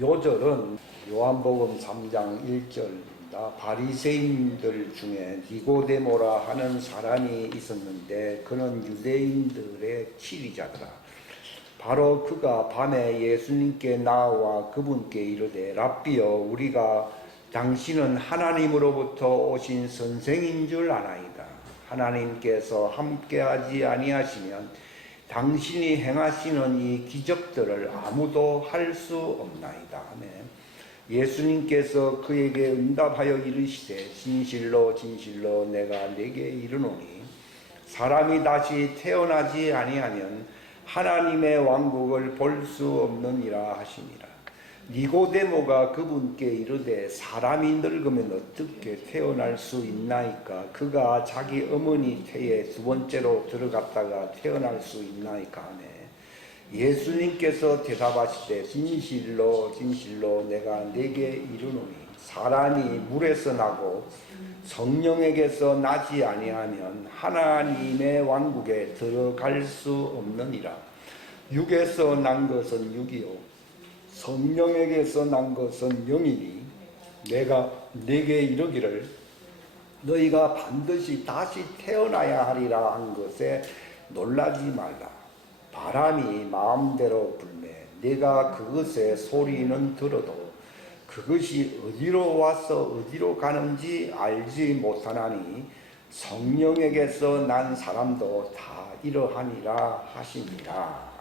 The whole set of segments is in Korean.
요절은 요한복음 3장 1절입니다. 바리새인들 중에 니고데모라 하는 사람이 있었는데 그는 유대인들의 치리자더라. 바로 그가 밤에 예수님께 나와 그분께 이르되 랍비여 우리가 당신은 하나님으로부터 오신 선생인 줄 아나이다. 하나님께서 함께하지 아니하시면 당신이 행하시는 이 기적들을 아무도 할 수 없나이다. 아멘. 예수님께서 그에게 응답하여 이르시되 진실로 진실로 내가 네게 이르노니 사람이 다시 태어나지 아니하면 하나님의 왕국을 볼 수 없느니라 하시니라. 니고데모가 그분께 이르되 사람이 늙으면 어떻게 태어날 수 있나이까? 그가 자기 어머니 태에 두 번째로 들어갔다가 태어날 수 있나이까 하네. 예수님께서 대답하시되 진실로 진실로 내가 네게 이르노니 사람이 물에서 나고 성령에게서 나지 아니하면 하나님의 왕국에 들어갈 수 없느니라. 육에서 난 것은 육이요 성령에게서 난 것은 영이니 내가 네게 이르기를 너희가 반드시 다시 태어나야 하리라 한 것에 놀라지 말라. 바람이 마음대로 불매 내가 그것의 소리는 들어도 그것이 어디로 와서 어디로 가는지 알지 못하나니 성령에게서 난 사람도 다 이러하니라 하시니라.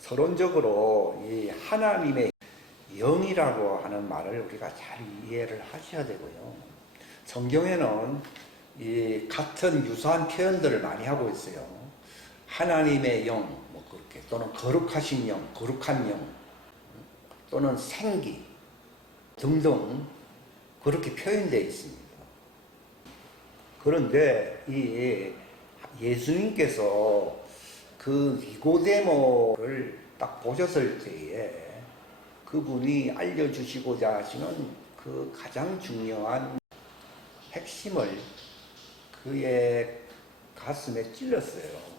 서론적으로 이 하나님의 영이라고 하는 말을 우리가 잘 이해를 하셔야 되고요. 성경에는 이 같은 유사한 표현들을 많이 하고 있어요. 하나님의 영, 뭐 그렇게 또는 거룩하신 영, 거룩한 영, 또는 생기 등등 그렇게 표현되어 있습니다. 그런데 이 예수님께서 그 니고데모를 딱 보셨을 때에 그분이 알려주시고자 하시는 그 가장 중요한 핵심을 그의 가슴에 찔렀어요.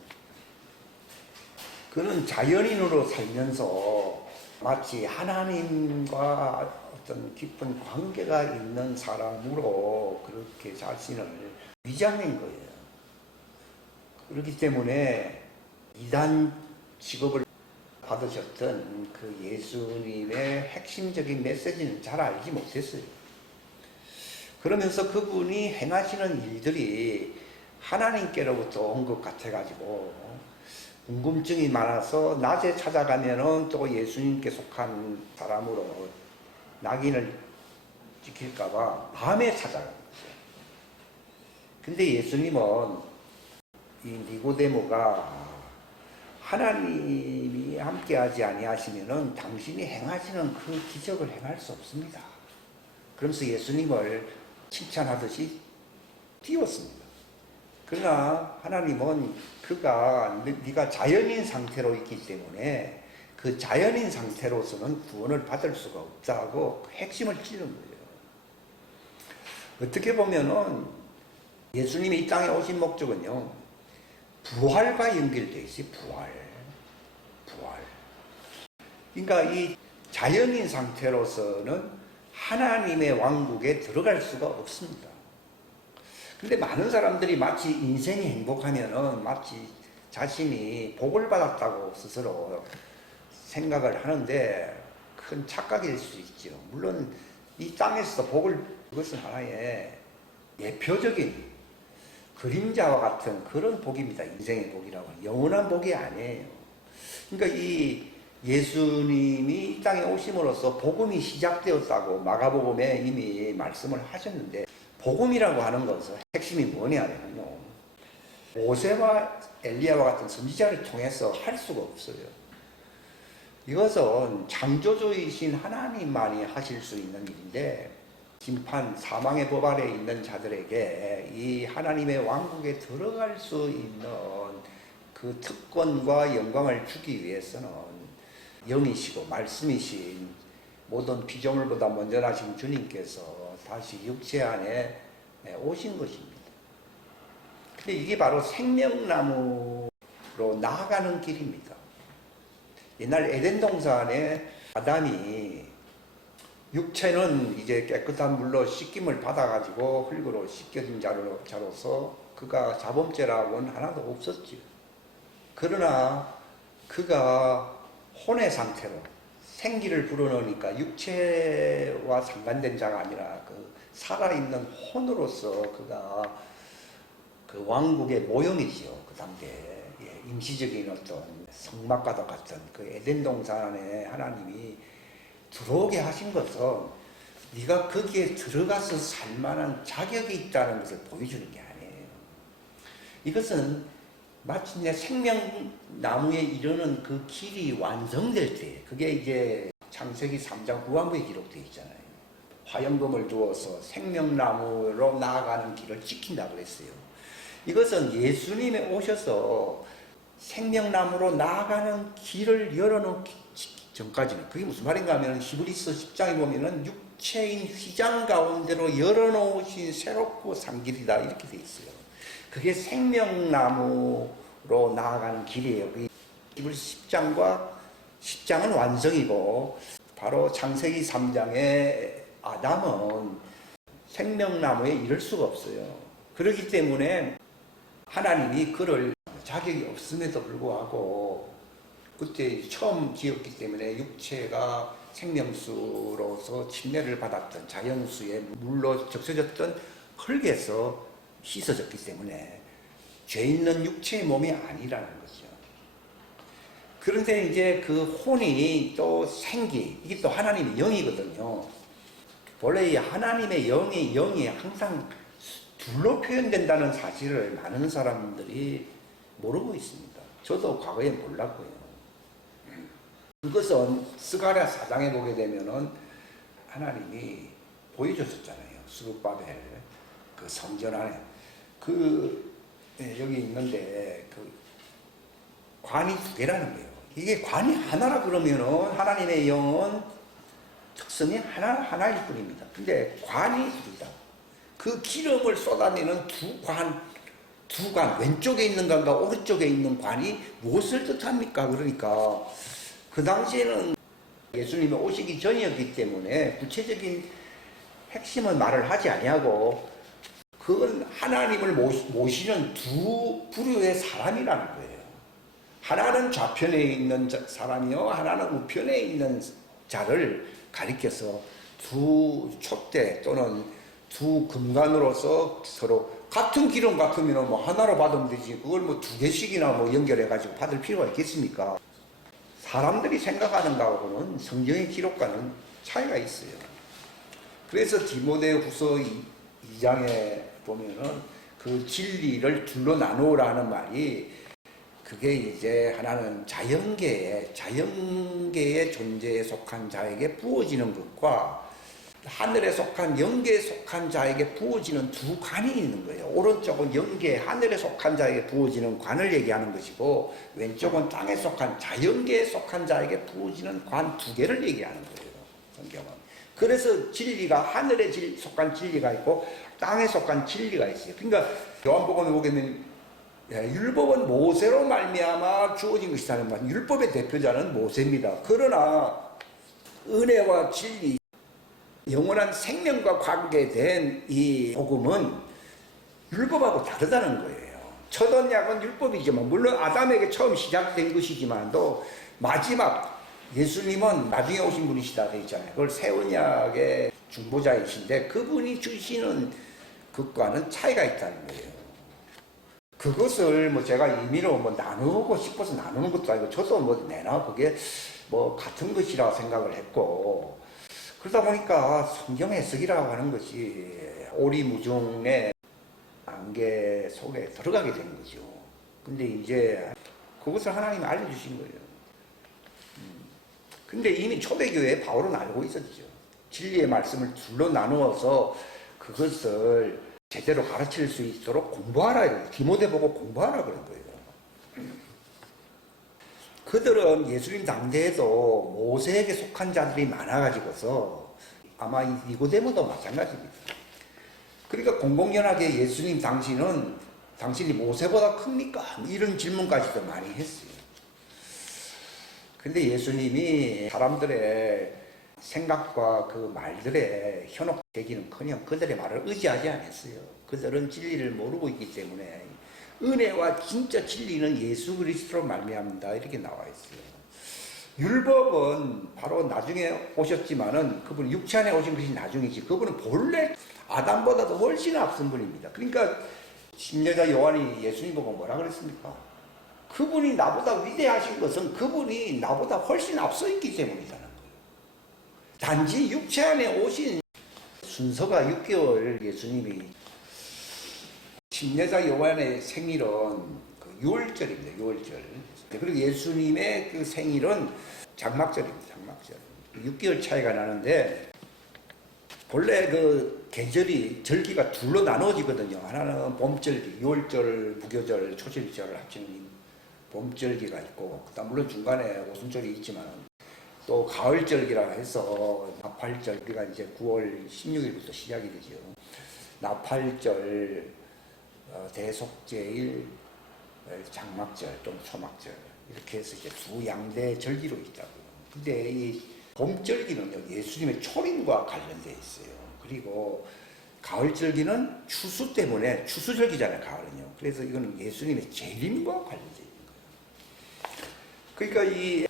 그는 자연인으로 살면서 마치 하나님과 어떤 깊은 관계가 있는 사람으로 그렇게 자신을 위장한 거예요. 그렇기 때문에 이단 직업을 받으셨던 그 예수님의 핵심적인 메시지는 잘 알지 못했어요. 그러면서 그분이 행하시는 일들이 하나님께로부터 온 것 같아가지고 궁금증이 많아서 낮에 찾아가면은 또 예수님께 속한 사람으로 낙인을 찍힐까봐 밤에 찾아가는 거죠. 근데 예수님은 이 니고데모가 하나님이 함께하지 아니하시면은 당신이 행하시는 그 기적을 행할 수 없습니다. 그러면서 예수님을 칭찬하듯이 띄웠습니다. 그러나 하나님은 그가 네가 자연인 상태로 있기 때문에 그 자연인 상태로서는 구원을 받을 수가 없다고 핵심을 찌른 거예요. 어떻게 보면은 예수님이 이 땅에 오신 목적은요, 부활과 연결되어 있어요. 부활. 그러니까 이 자연인 상태로서는 하나님의 왕국에 들어갈 수가 없습니다. 근데 많은 사람들이 마치 인생이 행복하면은 마치 자신이 복을 받았다고 스스로 생각을 하는데 큰 착각일 수 있죠. 물론 이 땅에서 그것은 하나의 예표적인 그림자와 같은 그런 복입니다. 인생의 복이라고 하는 영원한 복이 아니에요. 그러니까 이 예수님이 이 땅에 오심으로써 복음이 시작되었다고 마가복음에 이미 말씀을 하셨는데, 복음이라고 하는 것은 핵심이 뭐냐면요, 모세와 엘리야와 같은 선지자를 통해서 할 수가 없어요. 이것은 창조주이신 하나님만이 하실 수 있는 일인데, 심판, 사망의 법 아래에 있는 자들에게 이 하나님의 왕국에 들어갈 수 있는 그 특권과 영광을 주기 위해서는 영이시고 말씀이신 모든 피조물보다 먼저 나신 주님께서 다시 육체 안에 오신 것입니다. 근데 이게 바로 생명나무로 나아가는 길입니다. 옛날 에덴 동산에 아담이 육체는 이제 깨끗한 물로 씻김을 받아가지고 흙으로 씻겨진 자로서 그가 자범죄라고는 하나도 없었지. 그러나 그가 혼의 상태로 생기를 불어넣으니까 육체와 상관된 자가 아니라 그 살아있는 혼으로서 그가 그 왕국의 모형이지요. 그 당대에 임시적인 어떤 성막과도 같은 그 에덴 동산에 하나님이 들어오게 하신 것은 네가 거기에 들어가서 살 만한 자격이 있다는 것을 보여주는 게 아니에요. 이것은 마치 이제 생명나무에 이르는 그 길이 완성될 때, 그게 이제 창세기 3장 후반부에 기록되어 있잖아요. 화영금을 두어서 생명나무로 나아가는 길을 지킨다고 그랬어요. 이것은 예수님이 오셔서 생명나무로 나아가는 길을 열어놓기 전까지는, 그게 무슨 말인가 하면 히브리서 10장에 보면은 육체인 휘장 가운데로 열어놓으신 새롭고 산 길이다 이렇게 돼 있어요. 그게 생명나무로 나아가는 길이에요. 히브리서 10장은 완성이고, 바로 창세기 3장의 아담은 생명나무에 이를 수가 없어요. 그렇기 때문에 하나님이 그를 자격이 없음에도 불구하고 그때 처음 지었기 때문에 육체가 생명수로서 침례를 받았던 자연수에 물로 적셔졌던 흙에서 씻어졌기 때문에 죄 있는 육체의 몸이 아니라는 거죠. 그런데 이제 그 혼이 또 생기, 이게 또 하나님의 영이거든요. 원래 하나님의 영이 항상 둘로 표현된다는 사실을 많은 사람들이 모르고 있습니다. 저도 과거에 몰랐고요. 그것은 스가랴 4장에 보게 되면은 하나님이 보여줬었잖아요. 수룹바벨 그 성전 안에 여기 있는데 그 관이 두 개라는 거예요. 이게 관이 하나라 그러면은 하나님의 영은 특성이 하나일 뿐입니다. 근데 관이 둘이다. 그 기름을 쏟아내는 두 관, 왼쪽에 있는 관과 오른쪽에 있는 관이 무엇을 뜻합니까? 그러니까 그 당시에는 예수님이 오시기 전이었기 때문에 구체적인 핵심은 말을 하지 아니하고 그건 하나님을 모시는 두 부류의 사람이라는 거예요. 하나는 좌편에 있는 사람이요, 하나는 우편에 있는 자를 가리켜서 두 촛대 또는 두 금관으로서 서로 같은 기름 같으면 뭐 하나로 받으면 되지, 그걸 뭐 두 개씩이나 뭐 연결해가지고 받을 필요가 있겠습니까? 사람들이 생각하는 거하고는 성경의 기록과는 차이가 있어요. 그래서 디모데후서 2장에 보면은 그 진리를 둘로 나누라는 말이, 그게 이제 하나는 자연계의 존재에 속한 자에게 부어지는 것과 하늘에 속한 영계에 속한 자에게 부어지는 두 관이 있는 거예요. 오른쪽은 영계, 하늘에 속한 자에게 부어지는 관을 얘기하는 것이고, 왼쪽은 땅에 속한 자연계에 속한 자에게 부어지는 관 두 개를 얘기하는 거예요. 성경은. 그래서 진리가 하늘에 속한 진리가 있고 땅에 속한 진리가 있어요. 그러니까 요한복음에 보게 되면 율법은 모세로 말미암아 주어진 것이라는 말, 율법의 대표자는 모세입니다. 그러나 은혜와 진리, 영원한 생명과 관계된 이 복음은 율법하고 다르다는 거예요. 첫 언약은 율법이지만, 물론 아담에게 처음 시작된 것이지만도 마지막 예수님은 나중에 오신 분이시다 되어 있잖아요. 그걸 새 언약의 중보자이신데 그분이 주시는 것과는 차이가 있다는 거예요. 그것을 뭐 제가 임의로 뭐 나누고 싶어서 나누는 것도 아니고, 저도 뭐 내나 그게 뭐 같은 것이라 생각을 했고, 그러다 보니까 성경 해석이라고 하는 것이 오리무중의 안개 속에 들어가게 된 거죠. 근데 이제 그것을 하나님이 알려주신 거예요. 근데 이미 초대교회에 바울은 알고 있었죠. 진리의 말씀을 둘로 나누어서 그것을 제대로 가르칠 수 있도록 공부하라. 디모데 보고 공부하라 그런 거예요. 그들은 예수님 당대에도 모세에게 속한 자들이 많아가지고서 아마 니고데모도 마찬가지입니다. 그러니까 공공연하게 예수님 당신이 모세보다 큽니까? 이런 질문까지도 많이 했어요. 근데 예수님이 사람들의 생각과 그 말들에 현혹되기는커녕 그들의 말을 의지하지 않았어요. 그들은 진리를 모르고 있기 때문에 은혜와 진짜 진리는 예수 그리스도로 말미암는다 이렇게 나와 있어요. 율법은 바로 나중에 오셨지만은 그분 육체 안에 오신 것이 나중이지 그분은 본래 아담보다도 훨씬 앞선 분입니다. 그러니까 심려자 요한이 예수님 보고 뭐라 그랬습니까? 그분이 나보다 위대하신 것은 그분이 나보다 훨씬 앞서 있기 때문이라는 거예요. 단지 육체 안에 오신 순서가 6개월 예수님이 심려자 요한의 생일은 그 6월절입니다. 6월절. 그리고 예수님의 그 생일은 장막절입니다. 장막절. 6개월 차이가 나는데 본래 그 계절이 절기가 둘로 나눠지거든요. 하나는 봄절기, 6월절, 무교절, 초절기절을 합치는 봄절기가 있고 그다음 물론 중간에 오순절이 있지만 또 가을절기라 해서 나팔절 우리가 이제 9월 16일부터 시작이 되죠. 나팔절, 대속제일, 장막절 또는 초막절 이렇게 해서 이제 두 양대 절기로 있다고요. 근데 이 봄절기는요 예수님의 초림과 관련되어 있어요. 그리고 가을절기는 추수 때문에 추수절기잖아요. 가을은요. 그래서 이거는 예수님의 재림과 관련되어 있는 거예요. 그러니까 이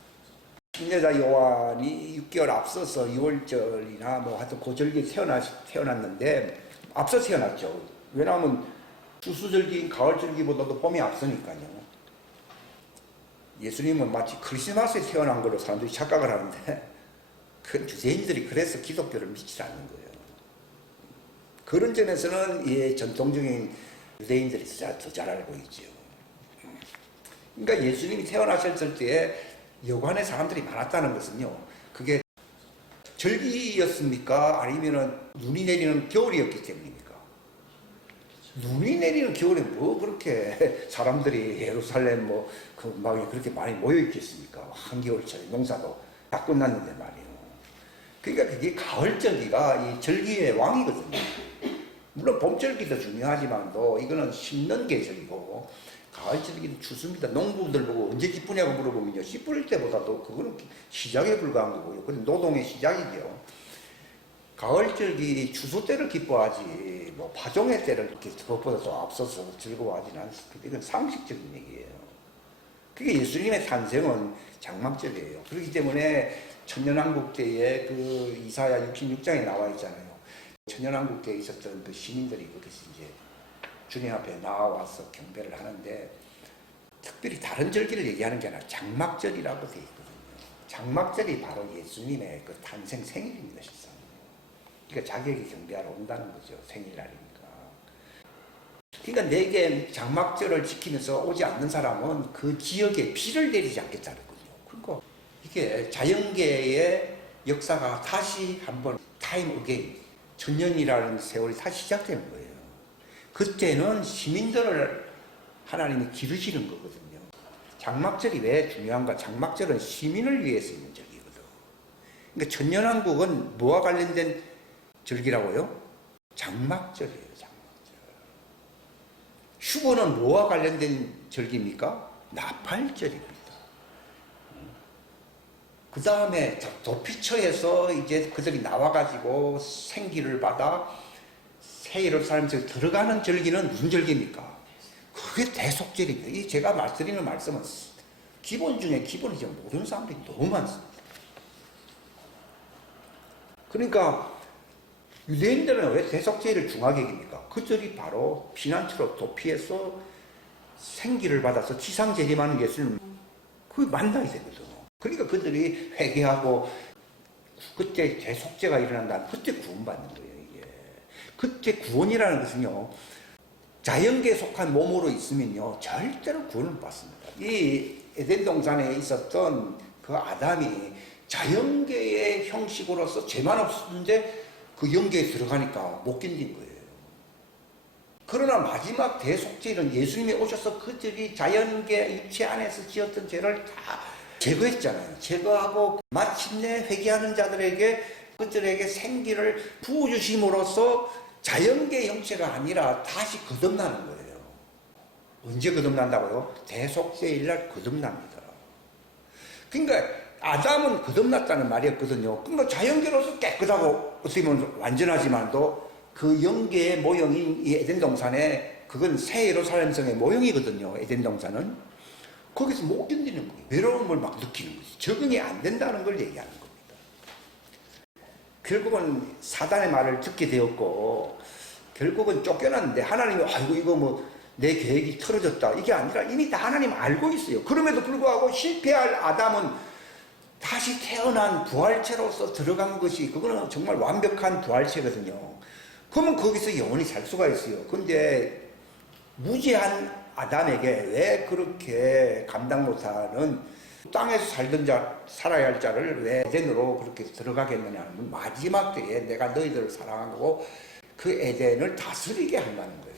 심려자 요한이 6개월 앞서서 6월절이나 뭐 하여튼 고절기에 태어났는데 앞서 태어났죠. 왜냐하면 추수절기인 가을절기보다도 봄이 앞서니까요. 예수님은 마치 크리스마스에 태어난 걸로 사람들이 착각을 하는데 그 유대인들이 그래서 기독교를 믿지 않는 거예요. 그런 점에서는 이 전통적인 유대인들이 더 잘 알고 있죠. 그러니까 예수님이 태어나셨을 때에 여관에 사람들이 많았다는 것은요. 그게 절기였습니까? 아니면은 눈이 내리는 겨울이었기 때문입니까? 눈이 내리는 겨울에 뭐 그렇게 사람들이 예루살렘 그 마을에 그렇게 많이 모여 있겠습니까? 한겨울철에 농사도 다 끝났는데 말이에요. 그러니까 그게 가을절기가 이 절기의 왕이거든요. 물론 봄절기도 중요하지만도 이거는 심는 계절이고 가을절기는 추수입니다. 농부들 보고 언제 기쁘냐고 물어보면요. 씨 뿌릴 때보다도 그거는 시작에 불과한 거고요. 그건 노동의 시작이죠. 가을절기 추수 때를 기뻐하지 뭐 파종의 때를 이렇게 그것보다 더 앞서서 즐거워하지는 않습니다. 이건 상식적인 얘기예요. 그게 예수님의 탄생은 장막절이에요. 그렇기 때문에 천년왕국 때에 그 이사야 66장에 나와 있잖아요. 천년왕국 때에 있었던 그 시민들이 거기서 이제 주님 앞에 나와서 경배를 하는데 특별히 다른 절기를 얘기하는 게 아니라 장막절이라고 되어 있거든요. 장막절이 바로 예수님의 그 탄생 생일입니다, 실상. 그러니까 자기에게 경배하러 온다는 거죠. 생일날이니까. 그러니까 내게 장막절을 지키면서 오지 않는 사람은 그 지역에 비를 내리지 않겠다는 거죠. 그러니까 이게 자연계의 역사가 다시 한번 타임 어게인, 천년이라는 세월이 다시 시작되는 거예요. 그때는 시민들을 하나님이 기르시는 거거든요. 장막절이 왜 중요한가? 장막절은 시민을 위해서 있는 절기거든. 그러니까 천년왕국은 뭐와 관련된 절기라고요? 장막절이에요. 장막절. 휴거는 뭐와 관련된 절기입니까? 나팔절입니다. 그 다음에 도피처에서 이제 그들이 나와가지고 생기를 받아 새 예루살렘에서 들어가는 절기는 무슨 절기입니까? 그게 대속절입니다. 이 제가 말씀드리는 말씀은 기본 중에 기본이지 모르는 사람들이 너무 많습니다. 그러니까 유대인들은 왜 대속죄를 중하게 여깁니까? 그들이 바로 피난처로 도피해서 생기를 받아서 지상 재림하는 예수님을 그걸 만나야 되거든. 그러니까 그들이 회개하고 그때 대속죄가 일어난다면 그때 구원받는 거예요. 이게 그때 구원이라는 것은요 자연계에 속한 몸으로 있으면요 절대로 구원을 못 받습니다. 이 에덴 동산에 있었던 그 아담이 자연계의 형식으로서 죄만 없었는데 그 영계에 들어가니까 못 견딘 거예요. 그러나 마지막 대속죄는 예수님이 오셔서 그들이 자연계 육체 안에서 지었던 죄를 다 제거했잖아요. 제거하고 마침내 회개하는 자들에게 그들에게 생기를 부어주심으로써 자연계 형체가 아니라 다시 거듭나는 거예요. 언제 거듭난다고요? 대속죄일 날 거듭납니다. 그러니까 아담은 거듭났다는 말이었거든요. 그러니까 자연계로서 깨끗하고 어떻게 보면 완전하지만도 그 영계의 모형인 이 에덴 동산에 그건 새 예루살렘성의 모형이거든요. 에덴 동산은 거기서 못 견디는 거예요. 외로움을 막 느끼는 거지. 적응이 안 된다는 걸 얘기하는 겁니다. 결국은 사단의 말을 듣게 되었고 결국은 쫓겨났는데 하나님이 아이고 이거 뭐 내 계획이 틀어졌다 이게 아니라 이미 다 하나님 알고 있어요. 그럼에도 불구하고 실패할 아담은 다시 태어난 부활체로서 들어간 것이 그거는 정말 완벽한 부활체거든요. 그러면 거기서 영원히 살 수가 있어요. 근데 무지한 아담에게 왜 그렇게 감당 못하는 땅에서 살던 자, 살아야 할 자를 왜 에덴으로 그렇게 들어가겠느냐 하면 마지막 때에 내가 너희들을 사랑하고 그 에덴을 다스리게 한다는 거예요.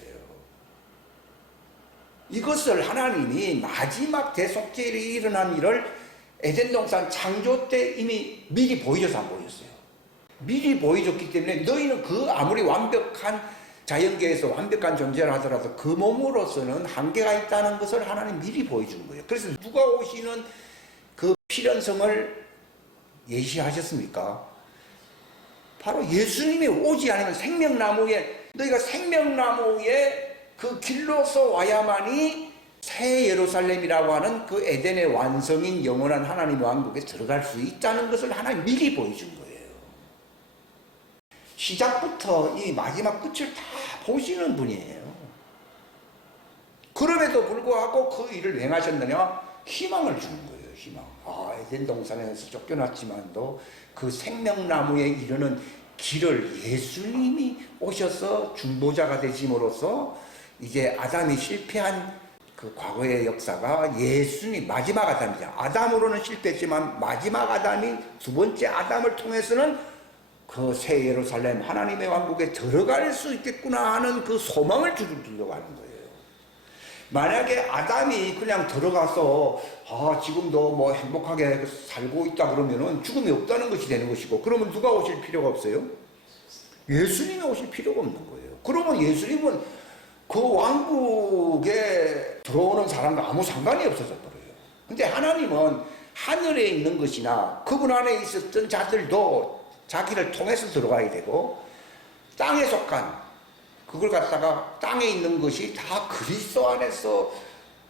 이것을 하나님이 마지막 대속죄일이 일어난 일을 에덴 동산 창조 때 이미 미리 보여줘서 안 보였어요. 미리 보여줬기 때문에 너희는 그 아무리 완벽한 자연계에서 완벽한 존재를 하더라도 그 몸으로서는 한계가 있다는 것을 하나님 미리 보여준 거예요. 그래서 누가 오시는 그 필연성을 예시하셨습니까? 바로 예수님이 오지 않으면 생명나무에 너희가 생명나무에 그 길로서 와야만이 새 예루살렘이라고 하는 그 에덴의 완성인 영원한 하나님 왕국에 들어갈 수 있다는 것을 하나님 미리 보여준 거예요. 시작부터 이 마지막 끝을 다 보시는 분이에요. 그럼에도 불구하고 그 일을 행하셨느냐? 희망을 주는 거예요. 희망. 에덴 동산에서 쫓겨났지만도 그 생명나무에 이르는 길을 예수님이 오셔서 중보자가 되심으로써 이제 아담이 실패한 그 과거의 역사가 예수님 마지막 아담이죠. 아담으로는 실패했지만 마지막 아담인 두 번째 아담을 통해서는 그 새 예루살렘 하나님의 왕국에 들어갈 수 있겠구나 하는 그 소망을 주려고 하는 거예요. 만약에 아담이 그냥 들어가서 지금도 뭐 행복하게 살고 있다 그러면은 죽음이 없다는 것이 되는 것이고 그러면 누가 오실 필요가 없어요? 예수님이 오실 필요가 없는 거예요. 그러면 예수님은 그 왕국에 들어오는 사람과 아무 상관이 없어져 버려요. 근데 하나님은 하늘에 있는 것이나 그분 안에 있었던 자들도 자기를 통해서 들어가야 되고 땅에 속한 그걸 갖다가 땅에 있는 것이 다 그리스도 안에서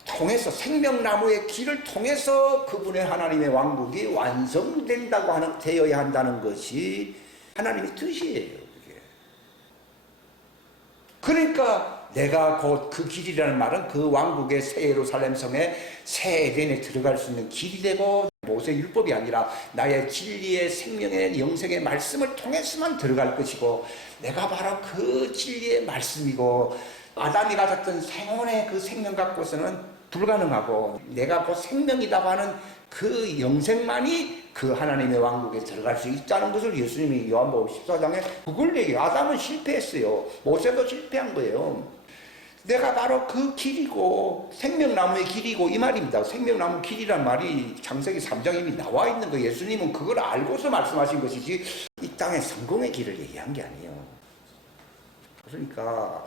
통해서 생명나무의 길을 통해서 그분의 하나님의 왕국이 완성된다고 되어야 한다는 것이 하나님의 뜻이에요. 그게. 그러니까 내가 곧 그 길이라는 말은 그 왕국의 새 예루살렘 성에 새 에덴에 들어갈 수 있는 길이 되고 모세 율법이 아니라 나의 진리의 생명의 영생의 말씀을 통해서만 들어갈 것이고 내가 바로 그 진리의 말씀이고 아담이 가졌던 생혼의 그 생명 갖고서는 불가능하고 내가 곧 생명이라고 하는 그 영생만이 그 하나님의 왕국에 들어갈 수 있다는 것을 예수님이 요한복음 14장에 그걸 얘기해요. 아담은 실패했어요. 모세도 실패한 거예요. 내가 바로 그 길이고 생명나무의 길이고 이 말입니다. 생명나무 길이란 말이 창세기 3장에 이미 나와 있는 거 예수님은 그걸 알고서 말씀하신 것이지 이 땅의 성공의 길을 얘기한 게 아니에요. 그러니까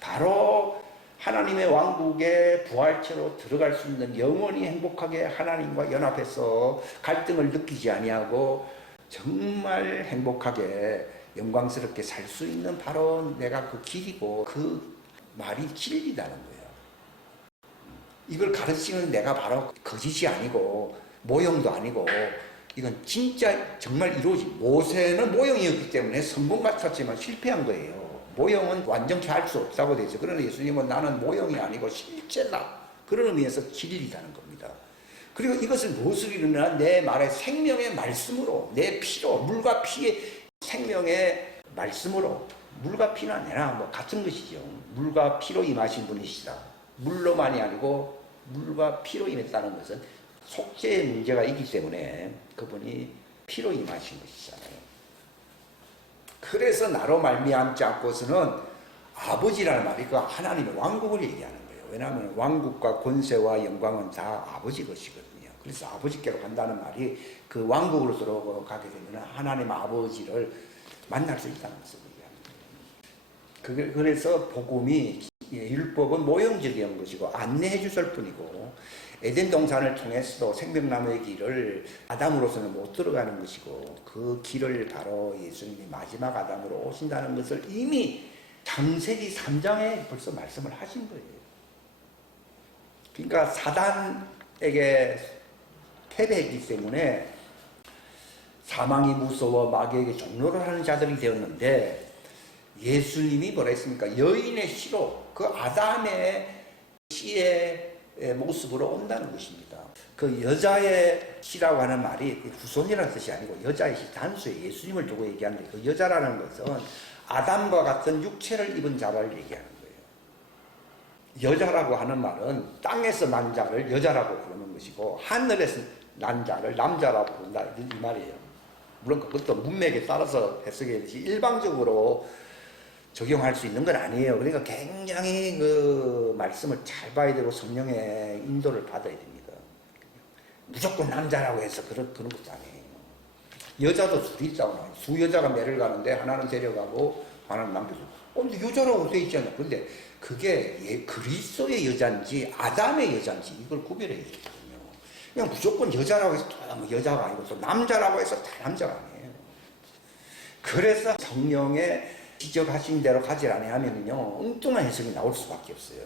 바로 하나님의 왕국에 부활체로 들어갈 수 있는 영원히 행복하게 하나님과 연합해서 갈등을 느끼지 아니하고 정말 행복하게 영광스럽게 살 수 있는 바로 내가 그 길이고 그 말이 진리라는 거예요. 이걸 가르치는 내가 바로 거짓이 아니고 모형도 아니고 이건 진짜 정말 이루어지. 모세는 모형이었기 때문에 성공 같았지만 실패한 거예요. 모형은 완전히 할 수 없다고 되죠. 그러나 예수님은 나는 모형이 아니고 실제다. 그런 의미에서 진리라는 겁니다. 그리고 이것을 무엇을 이루느냐? 내 말의 생명의 말씀으로 내 피로 물과 피의 생명의 말씀으로 물과 피는 아니라 뭐 같은 것이죠. 물과 피로 임하신 분이시다. 물로만이 아니고 물과 피로 임했다는 것은 속죄의 문제가 있기 때문에 그분이 피로 임하신 것이잖아요. 그래서 나로 말미암지 않고서는 아버지라는 말이 그 하나님의 왕국을 얘기하는 거예요. 왜냐하면 왕국과 권세와 영광은 다 아버지 것이거든요. 그래서 아버지께로 간다는 말이 그 왕국으로 들어가게 되면 하나님 아버지를 만날 수 있다는 것을 얘기합니다. 그래서 복음이 율법은 모형적인 것이고 안내해 주실 뿐이고 에덴 동산을 통해서도 생명나무의 길을 아담으로서는 못 들어가는 것이고 그 길을 바로 예수님이 마지막 아담으로 오신다는 것을 이미 창세기 3장에 벌써 말씀을 하신 거예요. 그러니까 사단에게 패배했기 때문에 사망이 무서워 마귀에게 종로를 하는 자들이 되었는데 예수님이 뭐라 했습니까? 여인의 씨로 그 아담의 씨의 모습으로 온다는 것입니다. 그 여자의 씨라고 하는 말이 후손이라는 뜻이 아니고 여자의 씨 단수에 예수님을 두고 얘기하는데 그 여자라는 것은 아담과 같은 육체를 입은 자를 얘기하는 거예요. 여자라고 하는 말은 땅에서 난 자를 여자라고 부르는 것이고 하늘에서 난 자를 남자라고 부른다 이 말이에요. 물론 그것도 문맥에 따라서 해석해야 되지 일방적으로 적용할 수 있는 건 아니에요. 그러니까 굉장히 그 말씀을 잘 봐야 되고 성령의 인도를 받아야 됩니다. 무조건 남자라고 해서 그런 것도 아니에요. 여자도 둘이 있잖아요. 두 여자가 매를 가는데 하나는 데려가고 하나는 남겨주고. 근데 여자라고 돼 있잖아요. 근데 그게 그리스도의 여자인지 아담의 여자인지 이걸 구별해야 되거든요. 그냥 무조건 여자라고 해서 다 여자가 아니고 또 남자라고 해서 다 남자가 아니에요. 그래서 성령의 지적하신 대로 가지 아니하면요 엉뚱한 해석이 나올 수밖에 없어요.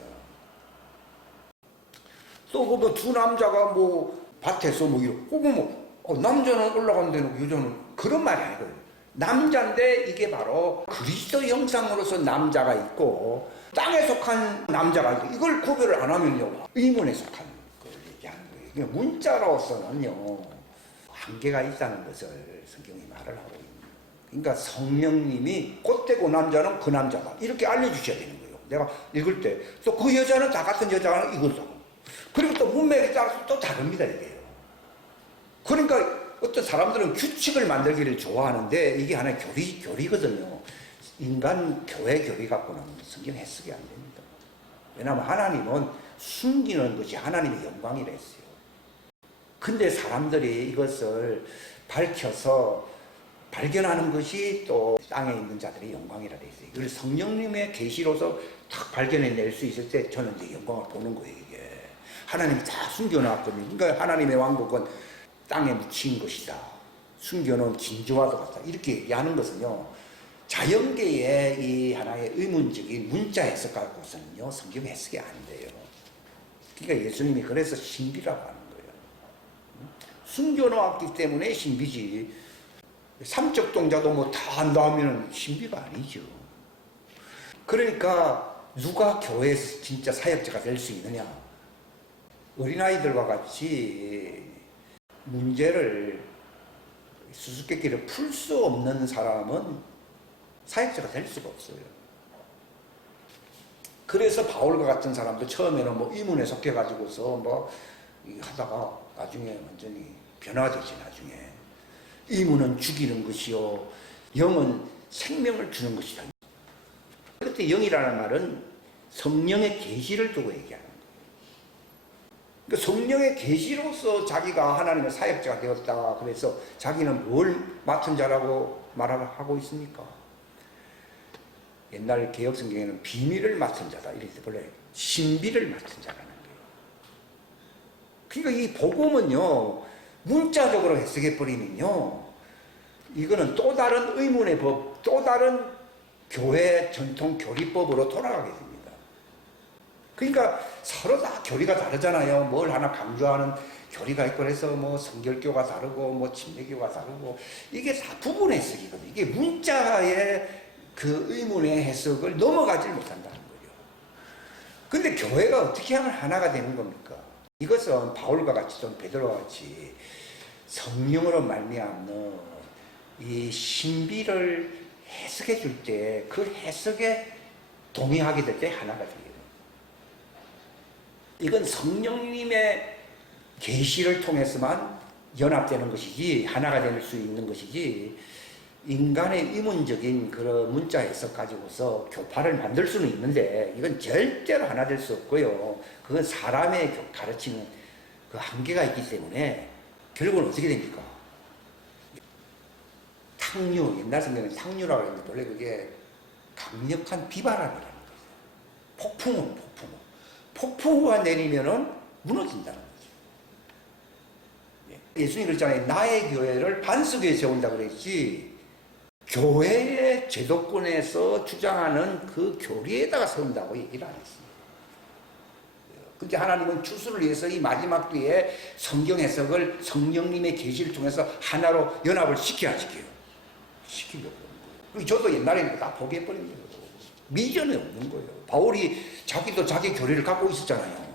또 뭐 두 남자가 뭐 밭에서 뭐 이러고 뭐 남자는 올라간 데는 여자는 그런 말이 아니거든요. 남자인데 이게 바로 그리스도 형상으로서 남자가 있고 땅에 속한 남자가 있고 이걸 구별을 안 하면요 의문에 속한 걸 얘기하는 거예요. 문자로서는요 한계가 있다는 것을 성경이 말을 하고 있습니다. 그러니까 성령님이 꽃되고 남자는 그 남자다 이렇게 알려주셔야 되는 거예요. 내가 읽을 때 또 그 여자는 다 같은 여자가 이거다. 그리고 또 문맥에 따라서 또 다릅니다 이게요. 그러니까 어떤 사람들은 규칙을 만들기를 좋아하는데 이게 하나의 교리거든요. 인간 교회 교리 갖고는 성경 해석이 안 됩니다. 왜냐하면 하나님은 숨기는 것이 하나님의 영광이라 했어요. 근데 사람들이 이것을 밝혀서 발견하는 것이 또 땅에 있는 자들의 영광이라 돼 있어요. 이걸 성령님의 계시로서 딱 발견해낼 수 있을 때 저는 이제 영광을 보는 거예요. 이게 하나님이 다 숨겨놨거든요. 그러니까 하나님의 왕국은 땅에 묻힌 것이다. 숨겨놓은 진주와도 같다. 이렇게 얘기하는 것은요. 자연계의 이 하나의 의문적인 문자 해석 갖고서는요. 성경 해석이 안 돼요. 그러니까 예수님이 그래서 신비라고 하는 거예요. 숨겨놓았기 때문에 신비지. 삼적 동자도 뭐 다 한다 하면 신비가 아니죠. 그러니까 누가 교회에서 진짜 사역자가 될 수 있느냐. 어린아이들과 같이 문제를 수수께끼를 풀 수 없는 사람은 사역자가 될 수가 없어요. 그래서 바울과 같은 사람도 처음에는 뭐 이문에 속해가지고서 뭐 하다가 나중에 완전히 변화되지. 나중에 이문은 죽이는 것이요 영은 생명을 주는 것이다. 그때 영이라는 말은 성령의 계시를 두고 얘기하는 거예요. 그러니까 성령의 계시로서 자기가 하나님의 사역자가 되었다. 그래서 자기는 뭘 맡은 자라고 말하고 있습니까? 옛날 개혁 성경에는 비밀을 맡은 자다. 이렇게 원래 신비를 맡은 자라는 거예요. 그러니까 이 복음은요 문자적으로 해석해 버리면요 이거는 또 다른 의문의 법, 또 다른 교회 전통 교리법으로 돌아가게 됩니다. 그러니까 서로 다 교리가 다르잖아요. 뭘 하나 강조하는 교리가 있고 그래서 뭐 성결교가 다르고 뭐 침례교가 다르고 이게 다 부분 해석이거든요. 이게 문자의 그 의문의 해석을 넘어가지 못한다는 거예요. 근데 교회가 어떻게 하면 하나가 되는 겁니까? 이것은 바울과 같이 또는 베드로와 같이 성령으로 말미암는 이 신비를 해석해 줄 때 그 해석에 동의하게 될 때 하나가 돼요. 이건 성령님의 계시를 통해서만 연합되는 것이지 하나가 될 수 있는 것이지 인간의 의문적인 그런 문자 해석 가지고서 교파를 만들 수는 있는데 이건 절대로 하나 될 수 없고요. 그건 사람의 가르치는 그 한계가 있기 때문에 결국은 어떻게 됩니까? 탕류, 옛날 성경에 탕류라고 했는데 원래 그게 강력한 비바람이라는 거예요. 폭풍우가 내리면은 무너진다는 거죠. 예수님 그랬잖아요. 나의 교회를 반석에 세운다 그랬지, 교회의 제도권에서 주장하는 그 교리에다가 세운다고 얘기를 안 했습니다. 근데 하나님은 추수를 위해서 이 마지막 때에 성경 해석을 성령님의 계시를 통해서 하나로 연합을 시키려고. 저도 옛날에는 다 포기해버린 거예요. 미련이 없는 거예요. 바울이 자기도 자기 교리를 갖고 있었잖아요.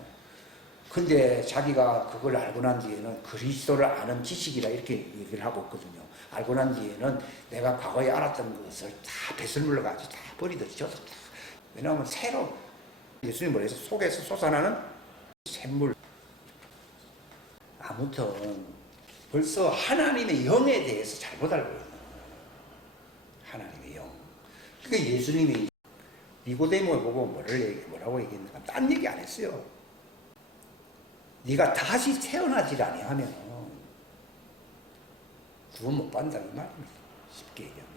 근데 자기가 그걸 알고 난 뒤에는 그리스도를 아는 지식이라 이렇게 얘기를 하고 있거든요. 알고 난 뒤에는 내가 과거에 알았던 것을 다 배설물로 가지고 다 버리듯이 저도 다. 왜냐하면 새로 예수님 뭐래서 속에서 솟아나는 샘물. 아무튼 벌써 하나님의 영에 대해서 잘못 알고 있는 거예요. 하나님의 영. 그러니까 예수님이 니고데모를 보고 뭐라고 얘기했는가? 딴 얘기 안 했어요. 네가 다시 태어나질 아니하면 구원 못 받는다 이 말입니다. 쉽게 얘기하면.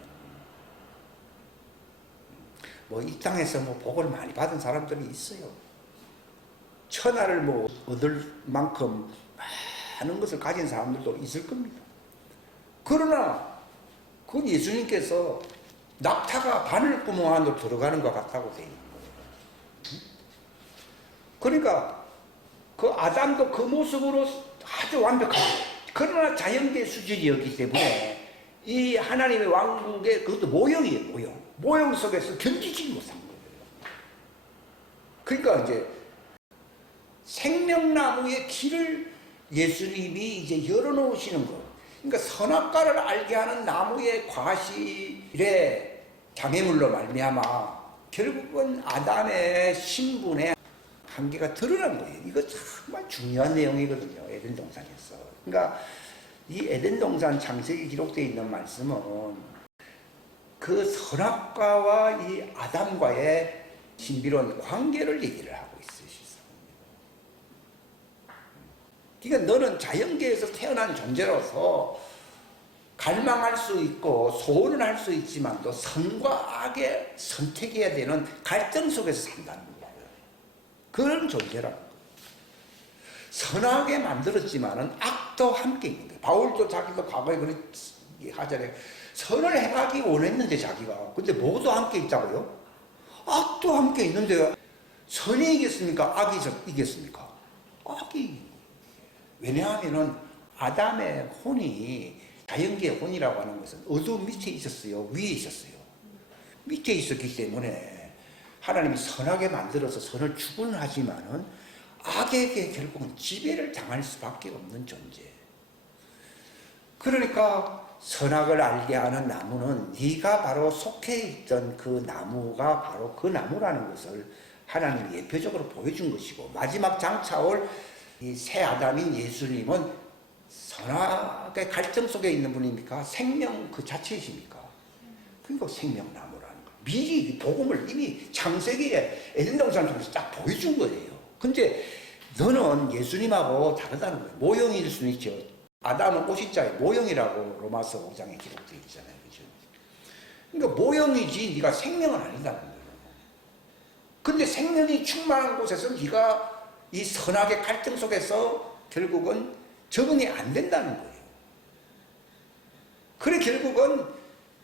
뭐 이 땅에서 뭐 복을 많이 받은 사람들이 있어요. 천하를 뭐 얻을 만큼 많은 것을 가진 사람들도 있을 겁니다. 그러나 그건 예수님께서 낙타가 바늘구멍 안으로 들어가는 것 같다고 되어 있는 거예요. 그러니까 그 아담도 그 모습으로 아주 완벽하고, 그러나 자연계 수준이었기 때문에 이 하나님의 왕국의 그것도 모형이에요. 모형 속에서 견디지 못한 거예요. 그러니까 이제 생명나무의 길을 예수님이 이제 열어놓으시는 거. 그러니까 선악과를 알게 하는 나무의 과실에 장애물로 말미암아 결국은 아담의 신분의 한계가 드러난 거예요. 이거 정말 중요한 내용이거든요. 에덴 동산에서. 그러니까 이 에덴 동산 창세기 기록되어 있는 말씀은 그 선악과와 이 아담과의 신비로운 관계를 얘기를 하고 있어요. 그러니까 너는 자연계에서 태어난 존재로서 갈망할 수 있고 소원을 할 수 있지만도 선과 악의 선택해야 되는 갈등 속에서 산다는 거예요. 그런 존재라는 거예요. 선하게 만들었지만은 악도 함께 있는 거예요. 바울도 자기도 과거에 그런 하잖아요. 선을 행하기 원했는데 자기가. 근데 뭐도 함께 있다고요? 악도 함께 있는데 선이 이겼습니까? 악이 이겼습니까? 악이. 왜냐하면은 아담의 혼이, 자연계의 혼이라고 하는 것은 어두운 밑에 있었어요? 위에 있었어요? 밑에 있었기 때문에 하나님이 선하게 만들어서 선을 추구하지만은 악에게 결국은 지배를 당할 수밖에 없는 존재. 그러니까 선악을 알게 하는 나무는 네가 바로 속해 있던 그 나무가 바로 그 나무라는 것을 하나님이 예표적으로 보여준 것이고, 마지막 장차올 이 새 아담인 예수님은 선악의 갈등 속에 있는 분입니까? 생명 그 자체이십니까? 그러니까 생명나무라는 거. 미리 복음을 이미 창세기에 에덴 동산 통해서 딱 보여준 거예요. 근데 너는 예수님하고 다르다는 거예요. 모형일 수는 있죠. 아담은 오십자의 모형이라고 로마서 5장에 기록되어 있잖아요. 그죠? 그러니까 모형이지 네가 생명은 아니다는 거예요. 근데 생명이 충만한 곳에서 네가 이 선악의 갈등 속에서 결국은 적응이 안 된다는 거예요. 그래 결국은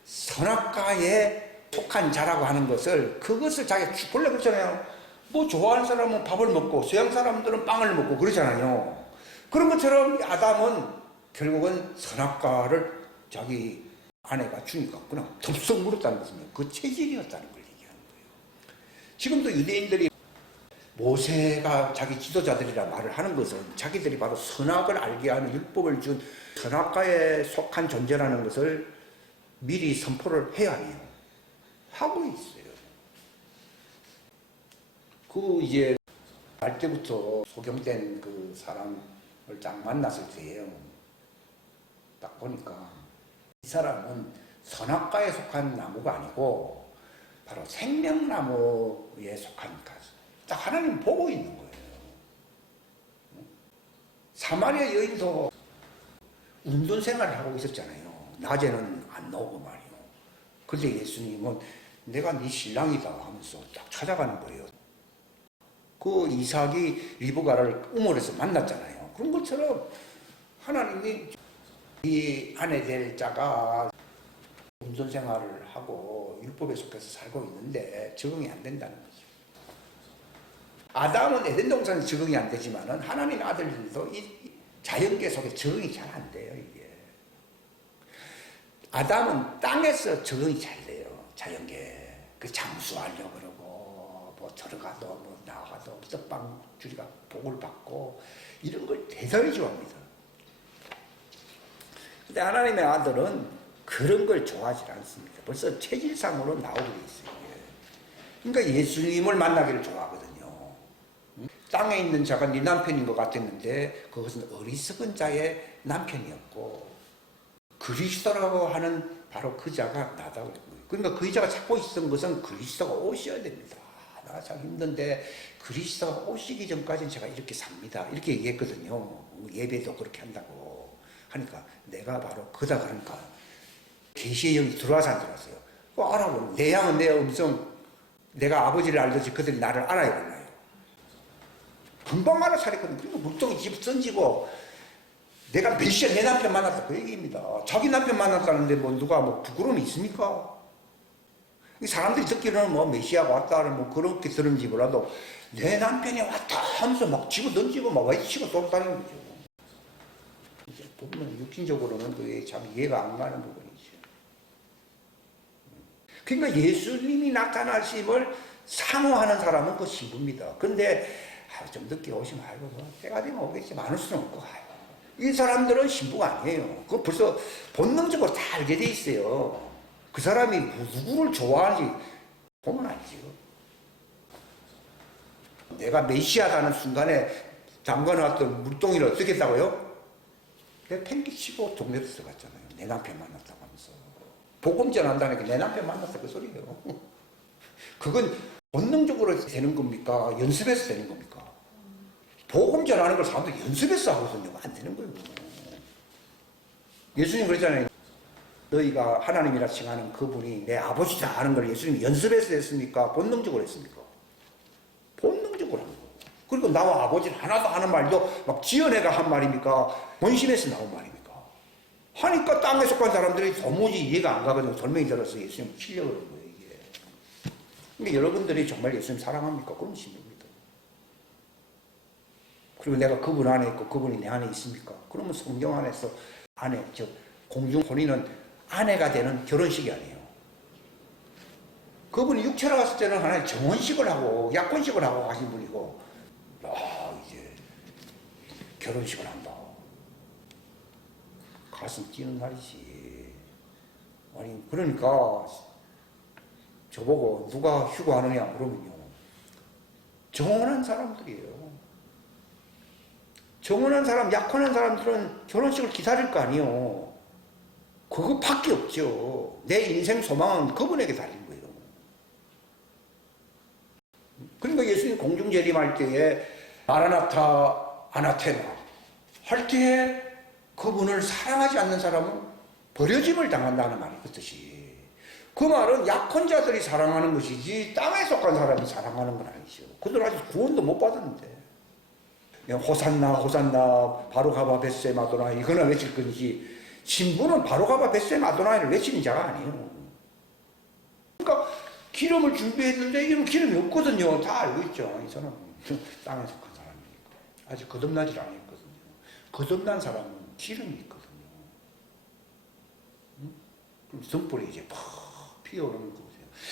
선악과에 속한 자라고 하는 것을, 그것을 자기가 원래 그렇잖아요. 뭐 좋아하는 사람은 밥을 먹고 서양 사람들은 빵을 먹고 그러잖아요. 그런 것처럼 아담은 결국은 선악과를 자기 아내가 주니까 그냥 덥석 물었다는 것은 그 체질이었다는 걸 얘기하는 거예요. 지금도 유대인들이 모세가 자기 지도자들이라 말을 하는 것은 자기들이 바로 선악을 알게 하는 율법을 준 선악과에 속한 존재라는 것을 미리 선포를 해야 해요. 하고 있어요. 그 이제 날 때부터 소경된 그 사람을 딱 만났을 때예요. 딱 보니까 이 사람은 선악과에 속한 나무가 아니고 바로 생명나무에 속한 가지. 딱 하나님 보고 있는 거예요. 사마리아 여인도 운동 생활을 하고 있었잖아요. 낮에는 안 나오고 말이요. 근데 예수님은 내가 네 신랑이다 하면서 딱 찾아가는 거예요. 그 이삭이 리브가를 우물에서 만났잖아요. 그런 것처럼 하나님이 이 아내 될 자가 혼전 생활을 하고 율법에 속해서 살고 있는데 적응이 안 된다는 거죠. 아담은 에덴 동산에 적응이 안 되지만은 하나님 아들들도 이 자연계 속에 적응이 잘 안 돼요, 이게. 아담은 땅에서 적응이 잘 돼요, 자연계. 그 장수하려고 그러고, 뭐 들어가도 뭐 나가도 떡방 주리가 복을 받고, 이런 걸 대단히 좋아합니다. 근데 하나님의 아들은 그런 걸 좋아하지 않습니다. 벌써 체질상으로 나오게 돼 있어요. 그러니까 예수님을 만나기를 좋아하거든요. 땅에 있는 자가 네 남편인 것 같았는데 그것은 어리석은 자의 남편이었고 그리스도라고 하는 바로 그 자가 나다. 그러니까 그 자가 찾고 있었던 것은 그리스도가 오셔야 됩니다. 나 참 힘든데 그리스도가 오시기 전까지는 제가 이렇게 삽니다. 이렇게 얘기했거든요. 예배도 그렇게 한다고 하니까 내가 바로 그다. 그러니까 계시의 영이 들어와서 안 들어왔어요. 알아보는 내 양은 내 음성, 내가 아버지를 알듯이 그들이 나를 알아야 되나요? 금방 알아차렸거든요. 그리고 물통이 집 던지고 내가 메시아 내 남편 만났다 그 얘기입니다. 자기 남편 만났다는데 뭐 누가 뭐 부끄러움이 있습니까? 사람들이 듣기로는 뭐 메시아가 왔다는 뭐 그렇게 들은지 몰라도 내 남편이 왔다 하면서 막 집어 던지고 막 외치고 돌아다니는 거죠. 이제 보면 육신적으로는 그게 참 이해가 안 가는 부분이죠. 그러니까 예수님이 나타나심을 상호하는 사람은 그 신부입니다. 그런데 좀 늦게 오시면 아이고 때가 되면 오겠지 많을 수는 없고 이 사람들은 신부가 아니에요. 그거 벌써 본능적으로 다 알게 돼 있어요. 그 사람이 누구를 좋아하는지 보면 알죠. 내가 메시아라는 순간에 잠가놨던 물동이를 어떻게 했다고요? 내가 팽개치고 동네로 들어갔잖아요. 내 남편 만났다고 하면서. 복음 전한다는 게 내 남편 만났다 그 소리예요. 그건 본능적으로 되는 겁니까? 연습해서 되는 겁니까? 복음 전하는 걸 사람들이 연습해서 하거든요. 안 되는 거예요. 예수님 그랬잖아요. 너희가 하나님이라 칭하는 그분이 내 아버지다 하는 걸 예수님이 연습해서 했습니까? 본능적으로 했습니까? 본능적으로 한 거예요. 그리고 나와 아버지는 하나도 하는 말도 막 지어내가 한 말입니까? 본심에서 나온 말입니까? 하니까 땅에 속한 사람들이 도무지 이해가 안 가거든요. 돌멩이 들어서 예수님 치려고 그러는 거예요, 이게. 그러니까 여러분들이 정말 예수님 사랑합니까? 그럼 신입니다. 그리고 내가 그분 안에 있고 그분이 내 안에 있습니까? 그러면 성경 안에서 안에, 공중 혼인은 아내가 되는 결혼식이 아니에요. 그분이 육체로 갔을 때는 하나의 정혼식을 하고 약혼식을 하고 가신 분이고, 이제 결혼식을 한다. 가슴 뛰는 날이지. 아니, 그러니까 저보고 누가 휴가하느냐 물으면요. 정혼한 사람들이에요. 정혼한 사람, 약혼한 사람들은 결혼식을 기다릴 거 아니에요. 그거밖에 없죠. 내 인생 소망은 그분에게 달린 거예요. 그러니까 예수님 공중 재림할 때에 마라나타 아나테나 할 때에 그분을 사랑하지 않는 사람은 버려짐을 당한다는 말이 그 뜻이. 그 말은 약혼자들이 사랑하는 것이지 땅에 속한 사람이 사랑하는 건 아니죠. 그들 아직 구원도 못 받았는데. 호산나 호산나 바로가바 벳세 마도나 이거나 외칠 건지 신부는 바로가바 벳세 마도나를 외치는 자가 아니에요. 그러니까 기름을 준비했는데 이런 기름이 없거든요. 다 알고 있죠. 이 사람은 땅에 속한 사람이니까. 아직 거듭나질 않았거든요. 거듭난 사람은 기름이 있거든요. 그럼 등불이 이제 팍 피어오르는 거거든요.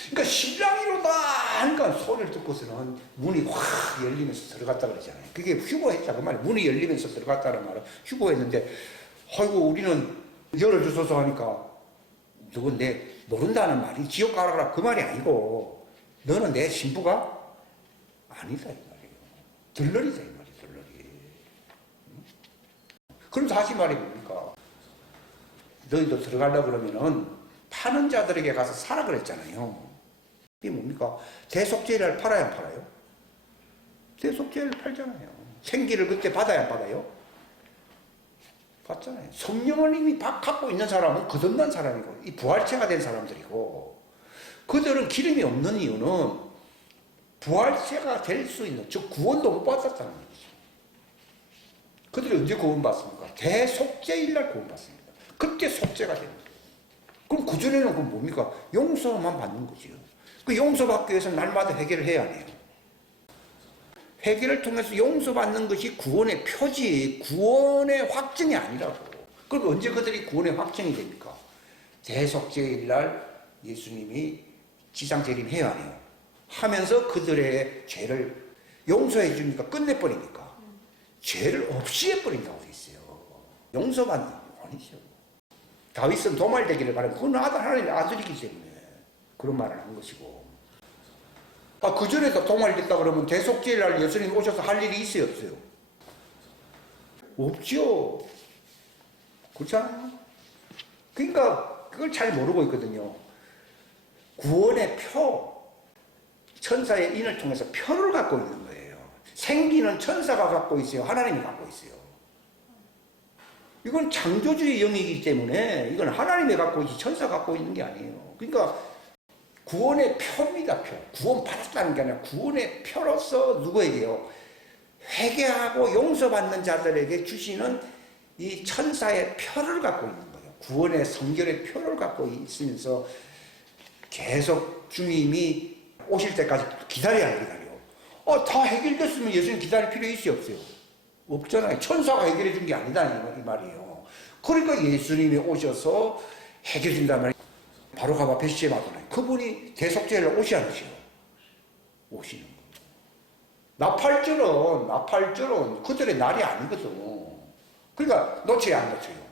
그러니까 신랑이로다 하니까 소리를 듣고서는 문이 확 열리면서 들어갔다 그러잖아요. 그게 휴고했다 그 말이에요. 문이 열리면서 들어갔다는 말은 휴고했는데 아이고 우리는 열어주소서 하니까 누군 내 모른다는 말이 지옥 가라 그 말이 아니고 너는 내 신부가 아니다 이 말이에요. 들러리다 이 말이에요. 들러리. 그럼 다시 말이 뭡니까? 너희도 들어가려고 그러면은 파는 자들에게 가서 사라 그랬잖아요. 이게 뭡니까? 대속죄를 팔아야 안 팔아요? 대속죄를 팔잖아요. 생기를 그때 받아야 안 받아요? 받잖아요. 성령을 이미 갖고 있는 사람은 거듭난 사람이고 이 부활체가 된 사람들이고 그들은 기름이 없는 이유는 부활체가 될 수 있는, 즉 구원도 못 받았다는 얘기죠. 그들이 언제 구원받습니까? 대속죄일 날 구원받습니다. 그때 속죄가 되는 거예요. 그럼 그전에는 그건 뭡니까? 용서만 받는 거지요. 그 용서받기 위해서는 날마다 회개를 해야 해요. 회개를 통해서 용서받는 것이 구원의 표지, 구원의 확증이 아니라고. 그럼 언제 그들이 구원의 확증이 됩니까? 대속죄일 날 예수님이 지상재림해야 해요. 하면서 그들의 죄를 용서해 주니까 끝내버리니까 죄를 없이 해버린다고 돼 있어요. 용서받는 게 아니죠. 다윗은 도말되기를 바라는 그건 하나님의 아들이기 때문에 그런 말을 한 것이고, 그 전에도 도말됐다 그러면 대속죄일 날 예수님 오셔서 할 일이 있어요, 없어요? 없죠. 그렇잖아요. 그러니까 그걸 잘 모르고 있거든요. 구원의 표, 천사의 인을 통해서 표를 갖고 있는 거예요. 생기는 천사가 갖고 있어요, 하나님이 갖고 있어요. 이건 창조주의 영이기 때문에 이건 하나님이 갖고 있지 천사가 갖고 있는 게 아니에요. 그러니까 구원의 표입니다, 표. 구원 받았다는 게 아니라 구원의 표로서 누구에게요? 회개하고 용서받는 자들에게 주시는 이 천사의 표를 갖고 있는 거예요. 구원의 성결의 표를 갖고 있으면서 계속 주님이 오실 때까지 기다려야 기다려. 다 해결됐으면 예수님 기다릴 필요 있어요, 없어요? 없잖아요. 천사가 해결해 준 게 아니다 이 말이에요. 그러니까 예수님이 오셔서 해결해 준단 말이에요. 바로 가봐 베시에 마더나요. 그분이 대속죄를 오시 않으시오. 오시는 거예요. 나팔절은 그들의 날이 아니거든. 그러니까 놓쳐야 안 놓쳐요.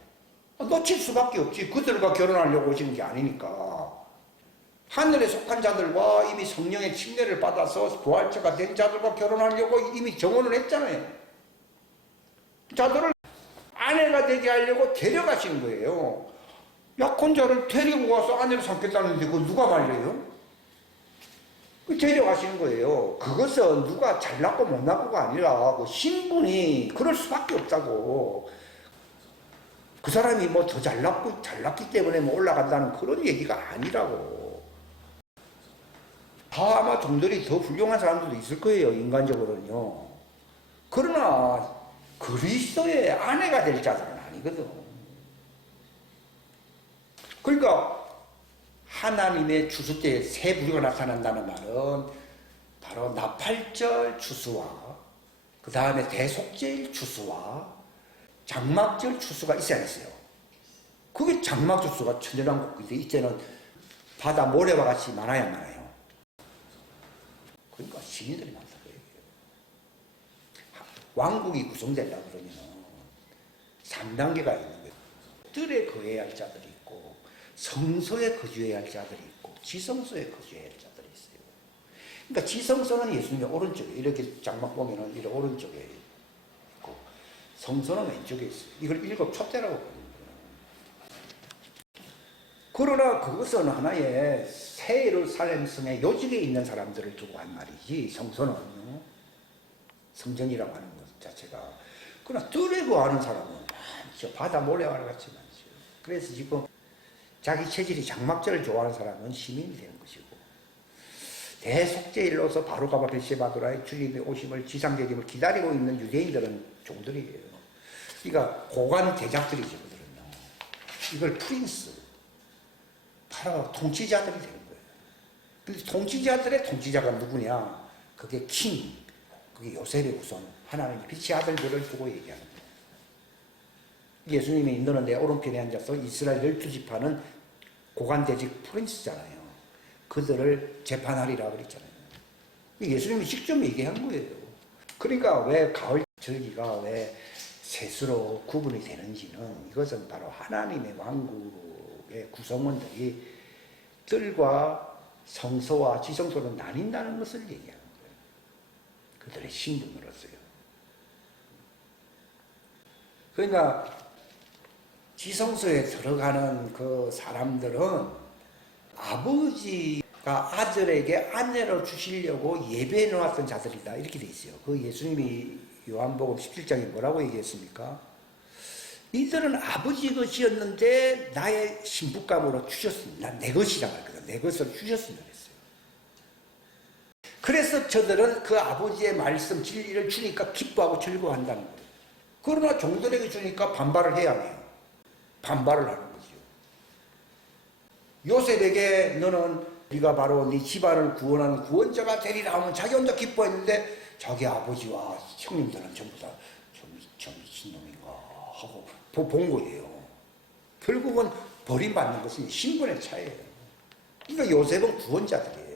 놓칠 수밖에 없지. 그들과 결혼하려고 오시는 게 아니니까. 하늘에 속한 자들과 이미 성령의 침례를 받아서 부활체가 된 자들과 결혼하려고 이미 정원을 했잖아요. 자들을 아내가 되게 하려고 데려가신 거예요. 약혼자를 데리고 가서 아내를 삼겠다는데 그거 누가 말려요? 데려가시는 거예요. 그것은 누가 잘났고 못났고가 아니라 그 신분이 그럴 수밖에 없다고. 그 사람이 뭐 더 잘났기 때문에 뭐 올라간다는 그런 얘기가 아니라고. 다 아마 종들이 더 훌륭한 사람들도 있을 거예요, 인간적으로는요. 그러나 그리스도의 아내가 될 자들은 아니거든. 그러니까 하나님의 추수 때 새 부류가 나타난다는 말은 바로 나팔절 추수와 그 다음에 대속죄일 추수와 장막절 추수가 있어야 했어요. 그게 장막 추수가 천연왕국인데 이제는 바다 모래와 같이 많아야 많아요. 그러니까 시민들이 많다고 얘기해요. 왕국이 구성된다 그러면 3단계가 있는 거예요. 뜰에 거해야 할 자들이 있고 성소에 거주해야 할 자들이 있고 지성소에 거주해야 할 자들이 있어요. 그러니까 지성소는 예수님의 오른쪽에 이렇게 장막 보면은 이렇게 오른쪽에 있고 성소는 왼쪽에 있어요. 이걸 일곱 촛대라고 부릅니다. 그러나 그것은 하나의 새 예루살렘 성의 요직에 있는 사람들을 두고 한 말이지 성소는 성전이라고 하는 것 자체가. 그러나 뜰에 거하는 사람은 많죠. 바다 모래와 같이 많죠. 그래서 지금 자기 체질이 장막절을 좋아하는 사람은 시민이 되는 것이고 대속죄일로서 바로 가봐 벳세바도라의 주님의 오심을 지상재림을 기다리고 있는 유대인들은 종들이에요. 그러니까 고관 대작들이죠. 그들은요. 이걸 프린스 바로 통치자들이 되는 거예요. 근데 통치자들의 통치자가 누구냐? 그게 킹, 그게 요셉의 후손, 하나님의 빛의 아들들을 두고 얘기하는 거예요. 예수님이 너는 내 오른편에 앉아서 이스라엘 12지파는 고관대직 프린스잖아요. 그들을 재판하리라 그랬잖아요. 예수님이 직접 얘기한 거예요. 그러니까 왜 가을 절기가 왜 셋으로 구분이 되는지는 이것은 바로 하나님의 왕국의 구성원들이 뜰과 성소와 지성소로 나뉜다는 것을 얘기하는 거예요. 그들의 신분으로서요. 그러니까 지성소에 들어가는 그 사람들은 아버지가 아들에게 아내로 주시려고 예배해 놓았던 자들이다. 이렇게 돼 있어요. 그 예수님이 요한복음 17장에 뭐라고 얘기했습니까? 이들은 아버지 것이었는데 나의 신부감으로 주셨습니다. 내 것이라고 했거든. 내 것을 주셨습니다. 그랬어요. 그래서 저들은 그 아버지의 말씀 진리를 주니까 기뻐하고 즐거워한다는 거예요. 그러나 종들에게 주니까 반발을 해야 해요. 반발을 하는 거죠. 요셉에게 너는 네가 바로 네 집안을 구원하는 구원자가 되리라 하면 자기 혼자 기뻐했는데 자기 아버지와 형님들은 전부 다 저 미친놈인가 하고 본 거예요. 결국은 버림받는 것은 신분의 차이예요. 그러니까 요셉은 구원자들이에요.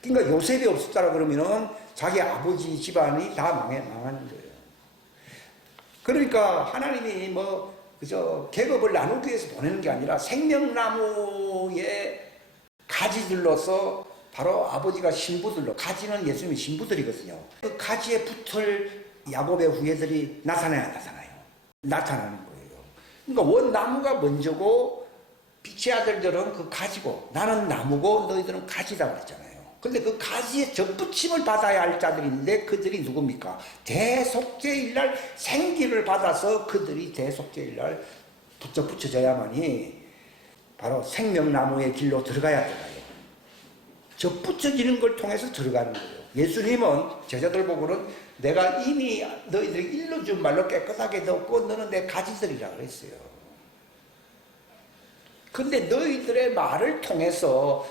그러니까 요셉이 없었다라 그러면은 자기 아버지 집안이 다 망하는 거예요. 그러니까 하나님이 그저 계급을 나누기 위해서 보내는 게 아니라 생명나무의 가지들로서 바로 아버지가 신부들로, 가지는 예수님의 신부들이거든요. 그 가지에 붙을 야곱의 후예들이 나타나는 거예요. 그러니까 원나무가 먼저고 빛의 아들들은 그 가지고 나는 나무고 너희들은 가지다 그랬잖아요. 근데 그 가지에 접붙임을 받아야 할 자들인데 그들이 누굽니까? 대속죄일날 생기를 받아서 그들이 대속죄일날 붙여져야만이 바로 생명나무의 길로 들어가야 되나요? 접붙여지는 걸 통해서 들어가는 거예요. 예수님은 제자들 보고는 내가 이미 너희들이 일러준 말로 깨끗하게 되었고 너는 내 가지들이라 그랬어요. 근데 너희들의 말을 통해서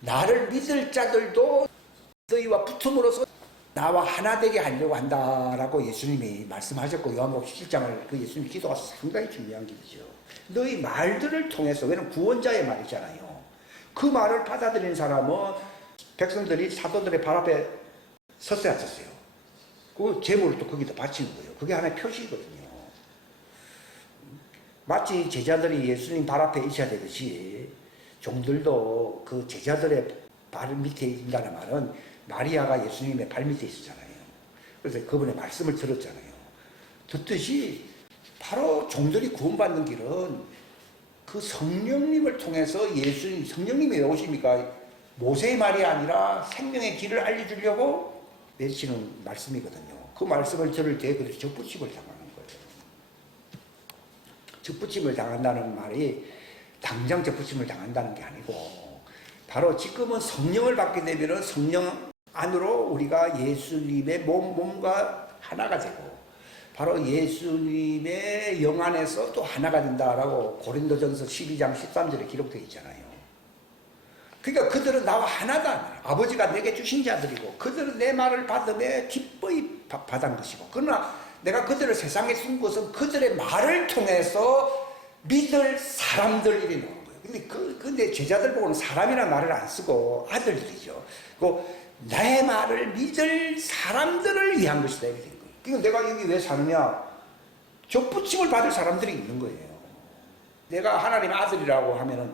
나를 믿을 자들도 너희와 붙음으로써 나와 하나 되게 하려고 한다라고 예수님이 말씀하셨고, 요한복음 17장을 그 예수님 기도가 상당히 중요한 길이죠. 너희 말들을 통해서, 왜냐면 구원자의 말이잖아요. 그 말을 받아들인 사람은 백성들이 사도들의 발 앞에 섰어야 섰어요. 그 재물을 또 거기다 바치는 거예요. 그게 하나의 표시거든요. 마치 제자들이 예수님 발 앞에 있어야 되듯이 종들도 그 제자들의 발 밑에 있다는 말은 마리아가 예수님의 발 밑에 있었잖아요. 그래서 그분의 말씀을 들었잖아요. 듣듯이 바로 종들이 구원받는 길은 그 성령님을 통해서 성령님이 왜 오십니까? 모세의 말이 아니라 생명의 길을 알려주려고 내시는 말씀이거든요. 그 말씀을 들을 때 그들이 접붙임을 당하는 거예요. 접붙임을 당한다는 말이 당장 접붙임을 당한다는 게 아니고, 바로 지금은 성령을 받게 되면 성령 안으로 우리가 예수님의 몸과 하나가 되고, 바로 예수님의 영 안에서 또 하나가 된다라고 고린도전서 12장 13절에 기록되어 있잖아요. 그러니까 그들은 나와 하나다. 아버지가 내게 주신 자들이고 그들은 내 말을 받음에 기뻐히 받은 것이고, 그러나 내가 그들을 세상에 쓴 것은 그들의 말을 통해서 믿을 사람들이 나온 거예요. 근데 제자들 보고는 사람이라는 말을 안 쓰고 아들들이죠. 내 말을 믿을 사람들을 위한 것이다 이렇게 된 거예요. 그러니까 내가 여기 왜 사느냐? 접붙임을 받을 사람들이 있는 거예요. 내가 하나님의 아들이라고 하면은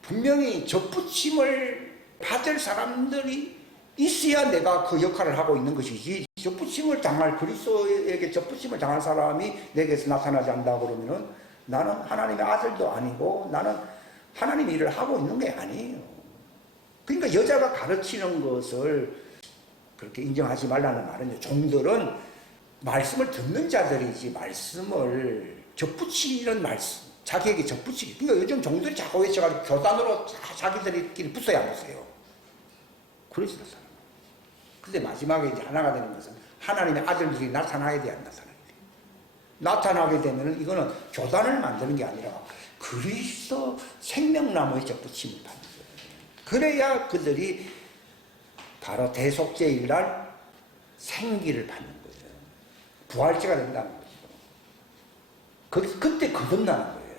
분명히 접붙임을 받을 사람들이 있어야 내가 그 역할을 하고 있는 것이지, 접붙임을 당할, 그리스도에게 접붙임을 당할 사람이 내게서 나타나지 않는다 그러면은 나는 하나님의 아들도 아니고 나는 하나님의 일을 하고 있는 게 아니에요. 그러니까 여자가 가르치는 것을 그렇게 인정하지 말라는 말은, 종들은 말씀을 듣는 자들이지 말씀을 접붙이는 말씀, 자기에게 접붙이기. 그러니까 요즘 종들이 자꾸 외쳐가지고 교단으로 자기들끼리 붙어야 안 붙어요. 그러지 않아요. 근데 마지막에 이제 하나가 되는 것은 하나님의 아들들이 나타나야 돼, 안 나타나야 돼. 나타나게 되면은 이거는 교단을 만드는 게 아니라 그리스도 생명나무의 접붙임을 받는 거예요. 그래야 그들이 바로 대속죄일날 생기를 받는 거예요. 부활체가 된다는 거죠. 그때 거듭나는 거예요.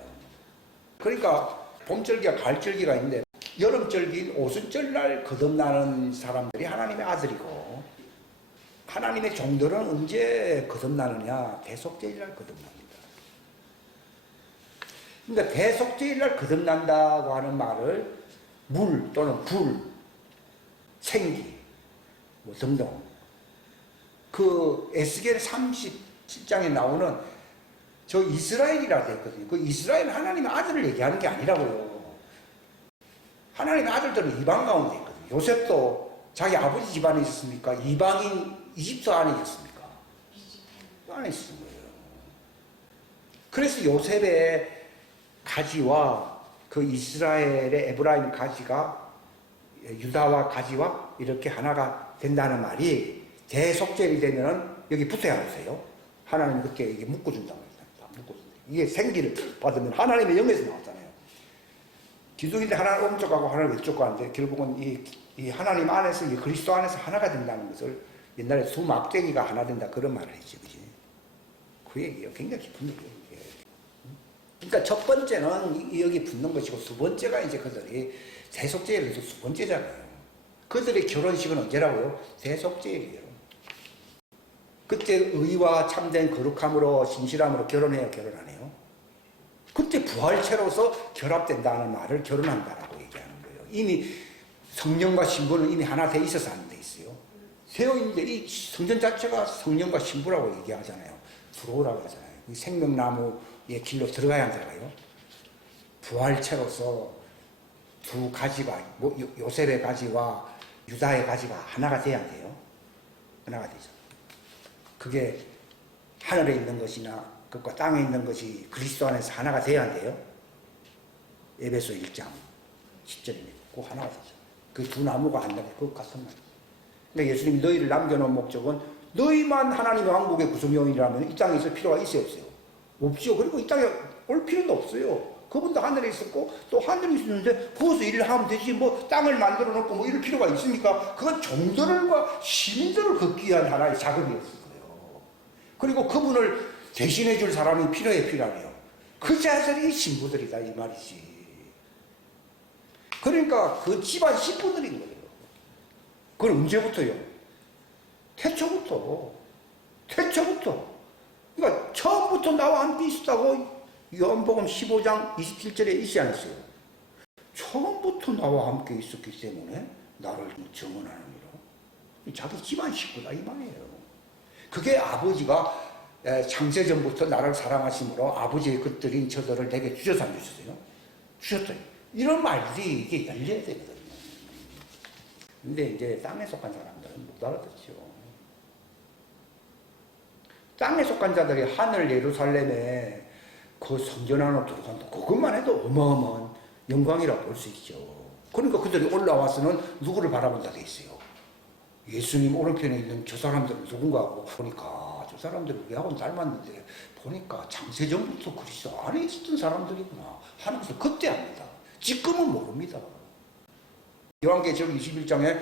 그러니까 봄절기와 가을절기가 있는데, 여름절기인 오순절날 거듭나는 사람들이 하나님의 아들이고, 하나님의 종들은 언제 거듭나느냐? 대속죄일날 거듭납니다. 그러니까 대속죄일날 거듭난다고 하는 말을 물 또는 불, 생기 등등, 그 에스겔 37장에 나오는 저 이스라엘이라 되어 있거든요. 그 이스라엘은 하나님의 아들을 얘기하는 게 아니라고요. 하나님의 아들들은 이방 가운데 있거든요. 요셉도 자기 아버지 집안에 있었습니까? 이방인 이집트 안에 있었습니까? 안에 있었던 거예요. 그래서 요셉의 가지와 그 이스라엘의 에브라임 가지가 유다와 가지와 이렇게 하나가 된다는 말이 대속죄이 되면 여기 붙어야 하세요. 하나님이 그때 이게 묶어준다고 했잖아요. 묶어준다. 이게 생기를 받으면 하나님의 영에서 나왔잖아요. 기독인데 하나는 오른쪽 가고 하나는 왼쪽 가는데 결국은 이 하나님 안에서 이 그리스도 안에서 하나가 된다는 것을 옛날에 두 막대기가 하나 된다 그런 말을 했지, 그지? 그 얘기가 굉장히 깊은 얘기예요. 이게. 그러니까 첫 번째는 여기 붙는 것이고 두 번째가 이제 그들이 대속죄에 대해서 두 번째잖아요. 그들의 결혼식은 언제라고요? 대속죄일이에요. 그때 의와 참된 거룩함으로 신실함으로 결혼해요, 결혼 안 해요? 그때 부활체로서 결합된다는 말을 결혼한다라고 얘기하는 거예요. 이미 성령과 신부는 이미 하나 돼 있어서 안 돼 있어요. 세워있는데 이 성전 자체가 성령과 신부라고 얘기하잖아요. 들어오라고 하잖아요. 이 생명나무의 길로 들어가야 안 들어가요? 부활체로서 두 가지가, 요셉의 가지와 유다의 가지가 하나가 돼야 돼요. 하나가 되죠. 그게 하늘에 있는 것이나 그것과 땅에 있는 것이 그리스도 안에서 하나가 돼야 한대요. 에베소 1장 10절입니다. 그 하나가 되죠. 그 두 나무가 한다는 그 같은 말이에요. 근데 예수님이 너희를 남겨놓은 목적은 너희만 하나님의 왕국의 구성원이라면 이 땅에 있을 필요가 있어요, 없어요? 없죠. 그리고 이 땅에 올 필요도 없어요. 그분도 하늘에 있었고 또 하늘에 있었는데 거기서 일을 하면 되지 뭐 땅을 만들어 놓고 뭐 이럴 필요가 있습니까? 그건 종들과 시민들을 걷기 위한 하나의 작업이었을 거예요. 그리고 그분을 대신해 줄 사람이 필요해요. 그 자들이 신부들이다 이 말이지. 그러니까 그 집안 식구들인 거예요. 그걸 언제부터요? 태초부터. 그러니까 처음부터 나와 함께 있었다고 요한복음 15장 27절에 있지 않았어요? 처음부터 나와 함께 있었기 때문에 나를 증언하는 이로 자기 집안 식구다 이 말이에요. 그게 아버지가 창세전부터 나를 사랑하심으로 아버지의 것들인 저들을 내게 주셔서 안 주셨어요? 주셨어요. 이런 말들이 이게 열려야 되거든요. 근데 이제 땅에 속한 사람들은 못 알아듣죠. 땅에 속한 자들이 하늘 예루살렘에 그 성전 안으로 들어간다. 그것만 해도 어마어마한 영광이라고 볼 수 있죠. 그러니까 그들이 올라와서는 누구를 바라본다 돼 있어요. 예수님 오른편에 있는 저 사람들은 누군가 하고 보니까 저 사람들이 우리하고는 닮았는데 보니까 창세전부터 그리스도 안에 있었던 사람들이구나 하는 것을 그때 압니다. 지금은 모릅니다. 요한계시록 21장에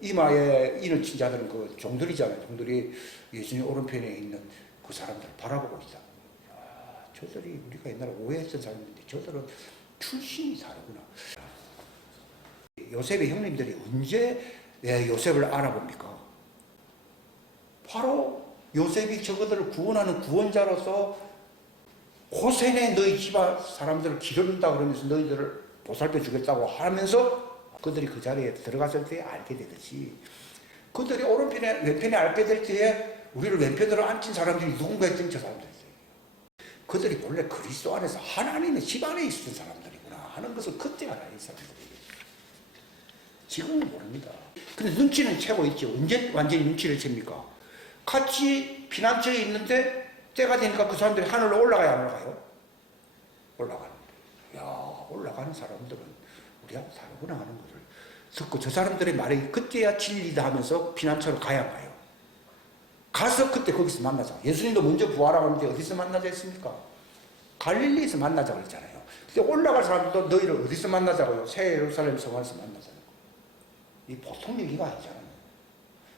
이마에 인을 친 자들은 그 종들이잖아요. 종들이 예수님 오른편에 있는 그 사람들을 바라보고 있다. 저들이 우리가 옛날에 오해했던 사람인데 저들은 출신이 다르구나. 요셉의 형님들이 언제 요셉을 알아봅니까? 바로 요셉이 저것들을 구원하는 구원자로서 고센에 너희 집안 사람들을 기른다 그러면서 너희들을 보살펴 주겠다고 하면서 그들이 그 자리에 들어갔을 때 알게 되듯이 그들이 오른편에 왼편에 알게 될 때에 우리를 왼편으로 앉힌 사람들이 누군가 했던 저 사람들이에요. 그들이 본래 그리스도 안에서 하나님의 집 안에 있었던 사람들이구나 하는 것을 그때 알아요. 이 사람들이. 지금은 모릅니다. 근데 눈치는 채고 있죠. 언제 완전히 눈치를 챕니까? 같이 피난처에 있는데 때가 되니까 그 사람들이 하늘로 올라가야 안 올라가요? 올라가는 거예요. 야, 올라가는 사람들은 우리하고 다르구나 하는 것을 듣고 저 사람들의 말이 그때야 진리다 하면서 피난처로 가야 가요. 가서 그때 거기서 만나자. 예수님도 먼저 부활하는데 어디서 만나자 했습니까? 갈릴리에서 만나자고 했잖아요. 근데 올라갈 사람들도 너희를 어디서 만나자고요? 새 예루살렘 성안에서 만나자고. 이 보통 얘기가 아니잖아요.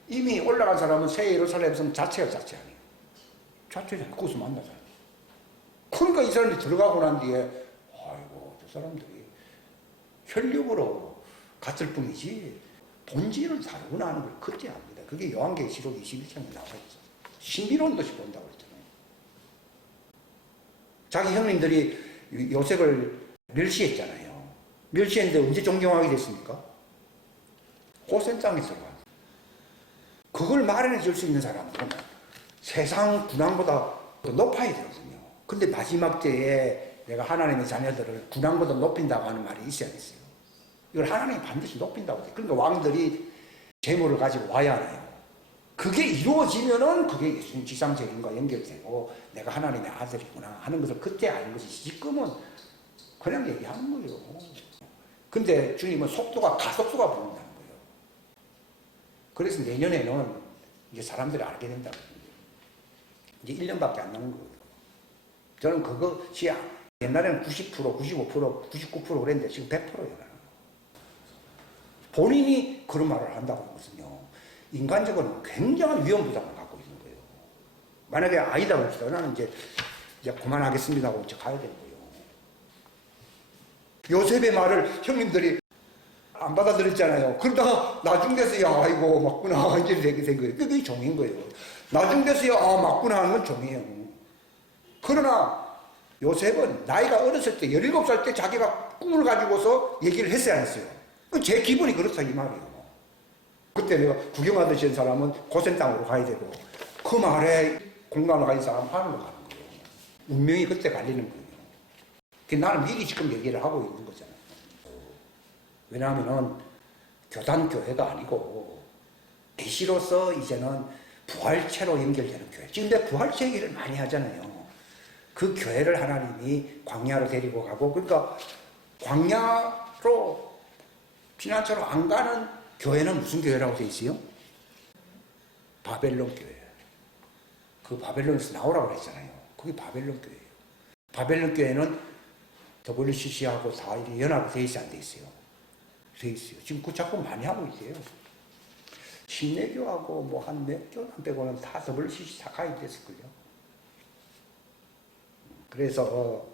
이미 올라간 사람은 새 예루살렘 성 자체가 자체 아니에요. 자체잖아요. 거기서 만나잖아요. 그러니까 이 사람들이 들어가고 난 뒤에 아이고 저 사람들이 혈육으로 같을 뿐이지 본질은 다르구나 하는 걸 그때 압니다. 그게 요한계시록 21장에 나와 있어. 신비론도시 본다고 그랬잖아요. 자기 형님들이 요셉을 멸시했잖아요. 멸시했는데 언제 존경하게 됐습니까? 고센 땅에 들어가. 그걸 마련해 줄 수 있는 사람들은 세상 군왕보다 더 높아야 되거든요. 근데 마지막 때에 내가 하나님의 자녀들을 군왕보다 높인다고 하는 말이 있어야 됐어요. 이걸 하나님이 반드시 높인다고 해요. 그러니까 왕들이 재물을 가지고 와야 하나요. 그게 이루어지면은 그게 예수님 지상적인과 연결되고 내가 하나님의 아들이구나 하는 것을 그때 아는 것이 지금은 그냥 얘기하는 거예요. 근데 주님은 속도가 가속도가 부른다는 거예요. 그래서 내년에는 이제 사람들이 알게 된다. 이제 1년밖에 안 남은 거예요. 저는 그것이 옛날에는 90%, 95%, 99% 그랬는데 지금 100%예요. 본인이 그런 말을 한다고 하는 것은요, 인간적으로 굉장한 위험부담을 갖고 있는 거예요. 만약에 아니다 그럽시다. 나는 이제 그만하겠습니다 하고 이제 가야 되는 거예요. 요셉의 말을 형님들이 안 받아들였잖아요. 그러다가 나중 돼서야 아이고 맞구나 이제 되게 된 거예요. 그게 종인 거예요. 나중 돼서야 아 맞구나 하는 건 종이에요. 그러나 요셉은 나이가 어렸을 때 17살 때 자기가 꿈을 가지고서 얘기를 했어야 했어요. 제 기분이 그렇다 이 말이에요. 그때 내가 구경하듯이 한 사람은 고센 땅으로 가야 되고 그 말에 공감을 가진 사람은 하늘로 가는 거예요. 운명이 그때 갈리는 거예요. 나는 미리 지금 얘기를 하고 있는 거잖아요. 왜냐하면 교단교회가 아니고 계시로서 이제는 부활체로 연결되는 교회. 지금 내가 부활체 얘기를 많이 하잖아요. 그 교회를 하나님이 광야로 데리고 가고, 그러니까 광야로 피난처로 안 가는 교회는 무슨 교회라고 되어 있어요? 바벨론 교회. 그 바벨론에서 나오라고 그랬잖아요. 그게 바벨론 교회예요. 바벨론 교회는 WCC하고 다 연합이 되어 있어요, 안 되어 있어요? 되어 있어요. 지금 그 작품 많이 하고 있어요. 신내교하고 뭐 한 몇 교만 빼고는 다 WCC 다 가입됐을걸요. 그래서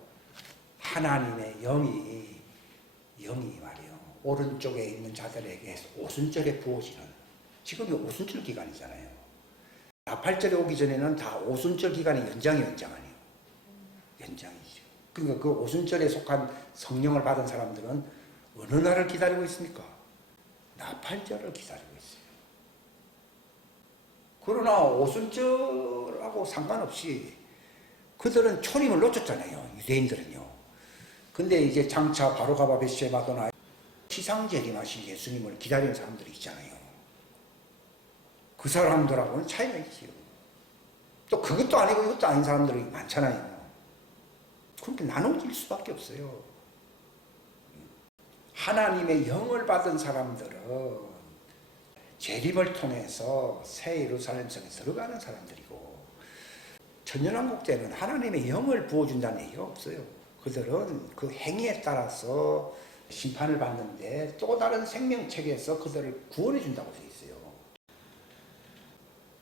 하나님의 영이 말이에요. 오른쪽에 있는 자들에게 오순절에 부어지는, 지금이 오순절 기간이잖아요. 나팔절에 오기 전에는 다 오순절 기간이 연장 아니에요. 연장이죠. 그러니까 그 오순절에 속한 성령을 받은 사람들은 어느 날을 기다리고 있습니까? 나팔절을 기다리고 있어요. 그러나 오순절하고 상관없이 그들은 초림을 놓쳤잖아요. 유대인들은요. 근데 이제 장차 바로가바 베스제바도나 시상재림하신 예수님을 기다리는 사람들이 있잖아요. 그 사람들하고는 차이가 있지요. 또 그것도 아니고 이것도 아닌 사람들이 많잖아요. 그렇게 나눠질 수밖에 없어요. 하나님의 영을 받은 사람들은 재림을 통해서 새 예루살렘 성에 들어가는 사람들이고, 천년왕국 때는 하나님의 영을 부어준다는 얘기가 없어요. 그들은 그 행위에 따라서 심판을 받는데 또 다른 생명체계에서 그들을 구원해 준다고 되어 있어요.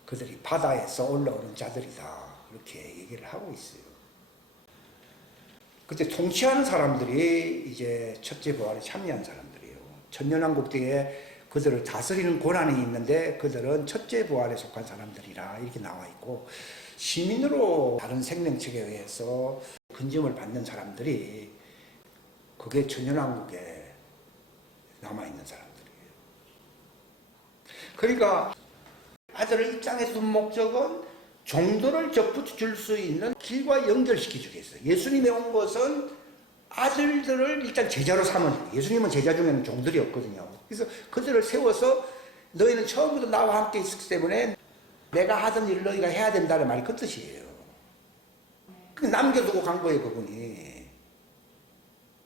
그들이 바다에서 올라오는 자들이다, 그렇게 얘기를 하고 있어요. 그때 통치하는 사람들이 이제 첫째 부활에 참여한 사람들이에요. 천년왕국 때에 그들을 다스리는 권한이 있는데 그들은 첫째 부활에 속한 사람들이라 이렇게 나와 있고, 시민으로 다른 생명체계에 의해서 근심을 받는 사람들이 그게 천년왕국에 남아있는 사람들이에요. 그러니까 아들을 입장에서 둔 목적은 종들을 접붙여 줄 수 있는 길과 연결시켜주기 위해서. 예수님이 온 것은 아들들을 일단 제자로 삼은, 예수님은 제자 중에는 종들이 없거든요. 그래서 그들을 세워서 너희는 처음부터 나와 함께 있었기 때문에 내가 하던 일을 너희가 해야 된다는 말이 그 뜻이에요. 남겨두고 간 거예요, 그분이.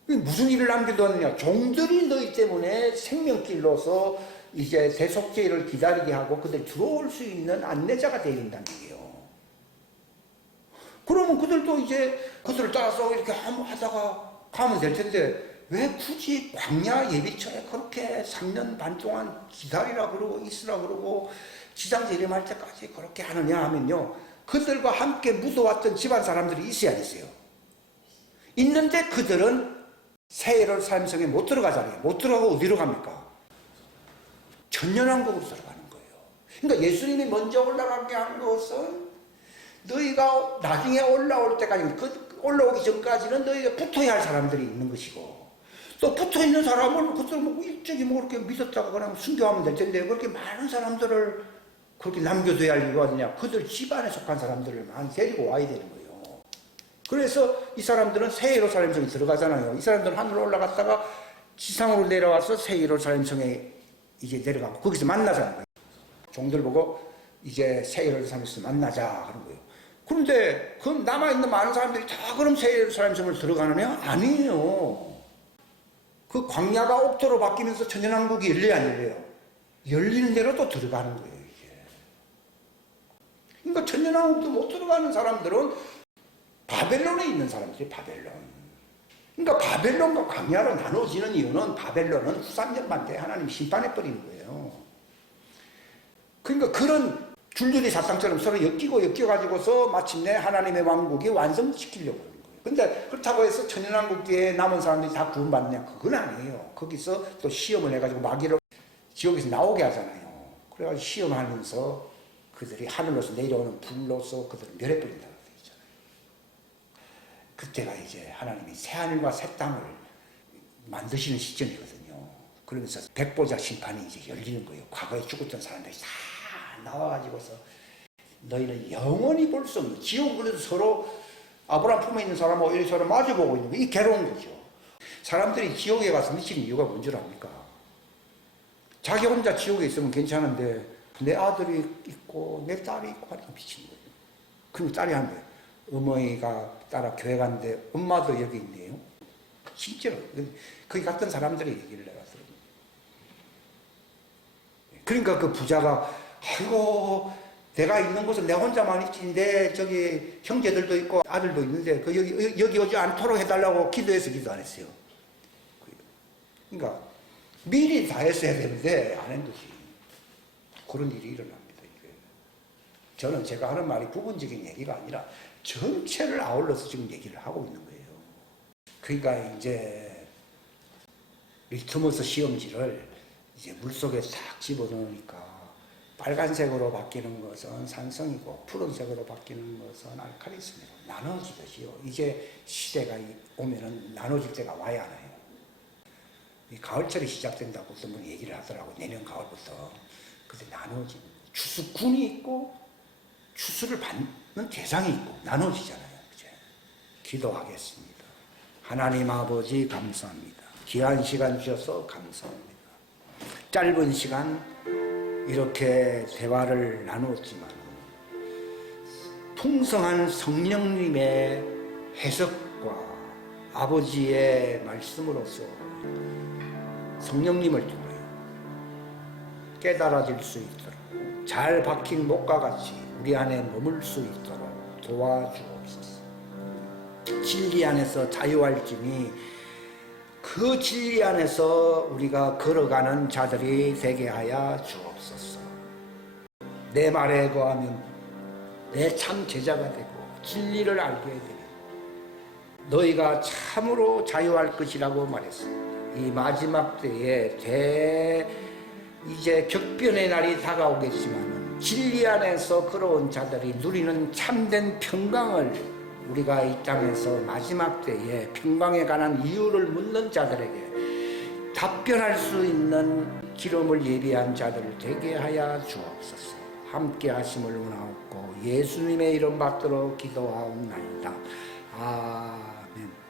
무슨 일을 남겨두었느냐? 종들이 너희 때문에 생명길로서 이제 대속죄를 기다리게 하고 그들 들어올 수 있는 안내자가 되어 있다는 얘기예요. 그러면 그들도 이제 그들을 따라서 이렇게 하다가 가면 될 텐데 왜 굳이 광야 예비처에 그렇게 3년 반 동안 기다리라 그러고 있으라 그러고 지장 재림할 때까지 그렇게 하느냐 하면요, 그들과 함께 묻어왔던 집안 사람들이 있어야 했어요. 있는데 그들은 새 예루살렘 성에 못 들어가잖아요. 못 들어가고 어디로 갑니까? 천년왕국으로 들어가는 거예요. 그러니까 예수님이 먼저 올라가게 한 것은 너희가 나중에 올라올 때까지, 올라오기 전까지는 너희가 붙어야 할 사람들이 있는 것이고, 또 붙어있는 사람은 그들 뭐 일찍이 뭐 그렇게 믿었다가 그냥 순교하면 될 텐데 그렇게 많은 사람들을 그렇게 남겨둬야 할 이유가 어디냐? 그들 집안에 속한 사람들을 많이 데리고 와야 되는 거예요. 그래서 이 사람들은 새 예루살렘 성에 들어가잖아요. 이 사람들은 하늘로 올라갔다가 지상으로 내려와서 새 예루살렘 성에 이제 내려가고 거기서 만나자는 거예요. 종들 보고 이제 새 예루살렘에서 만나자 그런 거예요. 그런데 그 남아있는 많은 사람들이 다 그럼 새 예루살렘 성을 들어가느냐? 아니에요. 그 광야가 옥토로 바뀌면서 천년왕국이 열려야 안 열려요? 열리는 대로 또 들어가는 거예요, 이게. 그러니까 천년왕국도 못 들어가는 사람들은 바벨론에 있는 사람들이 바벨론. 그러니까 바벨론과 광야로 나눠지는 이유는 바벨론은 후삼년만 돼 하나님 심판해버리는 거예요. 그러니까 그런 줄줄이 사탕처럼 서로 엮여가지고서 마침내 하나님의 왕국이 완성시키려고 하는 거예요. 근데 그렇다고 해서 천년왕국 뒤에 남은 사람들이 다 구원받느냐? 그건 아니에요. 거기서 또 시험을 해가지고 마귀로 지옥에서 나오게 하잖아요. 그래가지고 시험하면서 그들이 하늘로서 내려오는 불로서 그들을 멸해버린다고 되어 있잖아요. 그때가 이제 하나님이 새하늘과 새 땅을 만드시는 시점이거든요. 그러면서 백보자 심판이 이제 열리는 거예요. 과거에 죽었던 사람들이 다 나와가지고서 너희는 영원히 볼 수 없는, 지옥은 그래도 서로 아브라함 품에 있는 사람하고 이렇게 서로 마주보고 있는 거, 이게 괴로운 거죠. 사람들이 지옥에 가서 미치는 이유가 뭔 줄 압니까? 자기 혼자 지옥에 있으면 괜찮은데 내 아들이 있고 내 딸이 있고 하니까 미치는 거예요. 그럼 딸이 한대, 어머니가 따라 교회 갔는데 엄마도 여기 있네요. 실제로 거기 갔던 사람들이 얘기를 내가 들은 거예요. 그러니까 그 부자가 아이고 내가 있는 곳은 내 혼자만 있지, 내 저기 형제들도 있고 아들도 있는데 그 여기 오지 않도록 해달라고 기도해서 기도 안 했어요. 그러니까 미리 다 했어야 되는데 안 한 거지. 그런 일이 일어납니다. 이게. 저는 제가 하는 말이 부분적인 얘기가 아니라 전체를 아울러서 지금 얘기를 하고 있는 거예요. 그러니까 이제 리트머스 시험지를 이제 물속에 싹 집어넣으니까 빨간색으로 바뀌는 것은 산성이고 푸른색으로 바뀌는 것은 알칼리성이고 나눠지듯이요. 이제 시대가 오면은 나눠질 때가 와야 하나요. 이 가을철이 시작된다고 어떤 분이 얘기를 하더라고. 내년 가을부터. 그때 나눠진 추수꾼이 있고 추수를 받는 대상이 있고 나눠지잖아요. 이제 기도하겠습니다. 하나님 아버지 감사합니다. 귀한 시간 주셔서 감사합니다. 짧은 시간 이렇게 대화를 나누었지만 풍성한 성령님의 해석과 아버지의 말씀으로서 성령님을 통하여 깨달아질 수 있도록 잘 박힌 목과 같이 우리 안에 머물 수 있도록 도와주옵소서. 진리 안에서 자유할지니 그 진리 안에서 우리가 걸어가는 자들이 되게 하여 주옵소서. 내 말에 거하면 내 참 제자가 되고 진리를 알게 되리. 너희가 참으로 자유할 것이라고 말했습니다. 이 마지막 때에 이제 격변의 날이 다가오겠지만 진리 안에서 걸어온 자들이 누리는 참된 평강을 우리가 이 땅에서 마지막 때에 평강에 관한 이유를 묻는 자들에게 답변할 수 있는 기름을 예비한 자들을 되게 하여 주옵소서. 함께 하심을 원하옵고 예수님의 이름 받들어 기도하옵나이다. 아멘.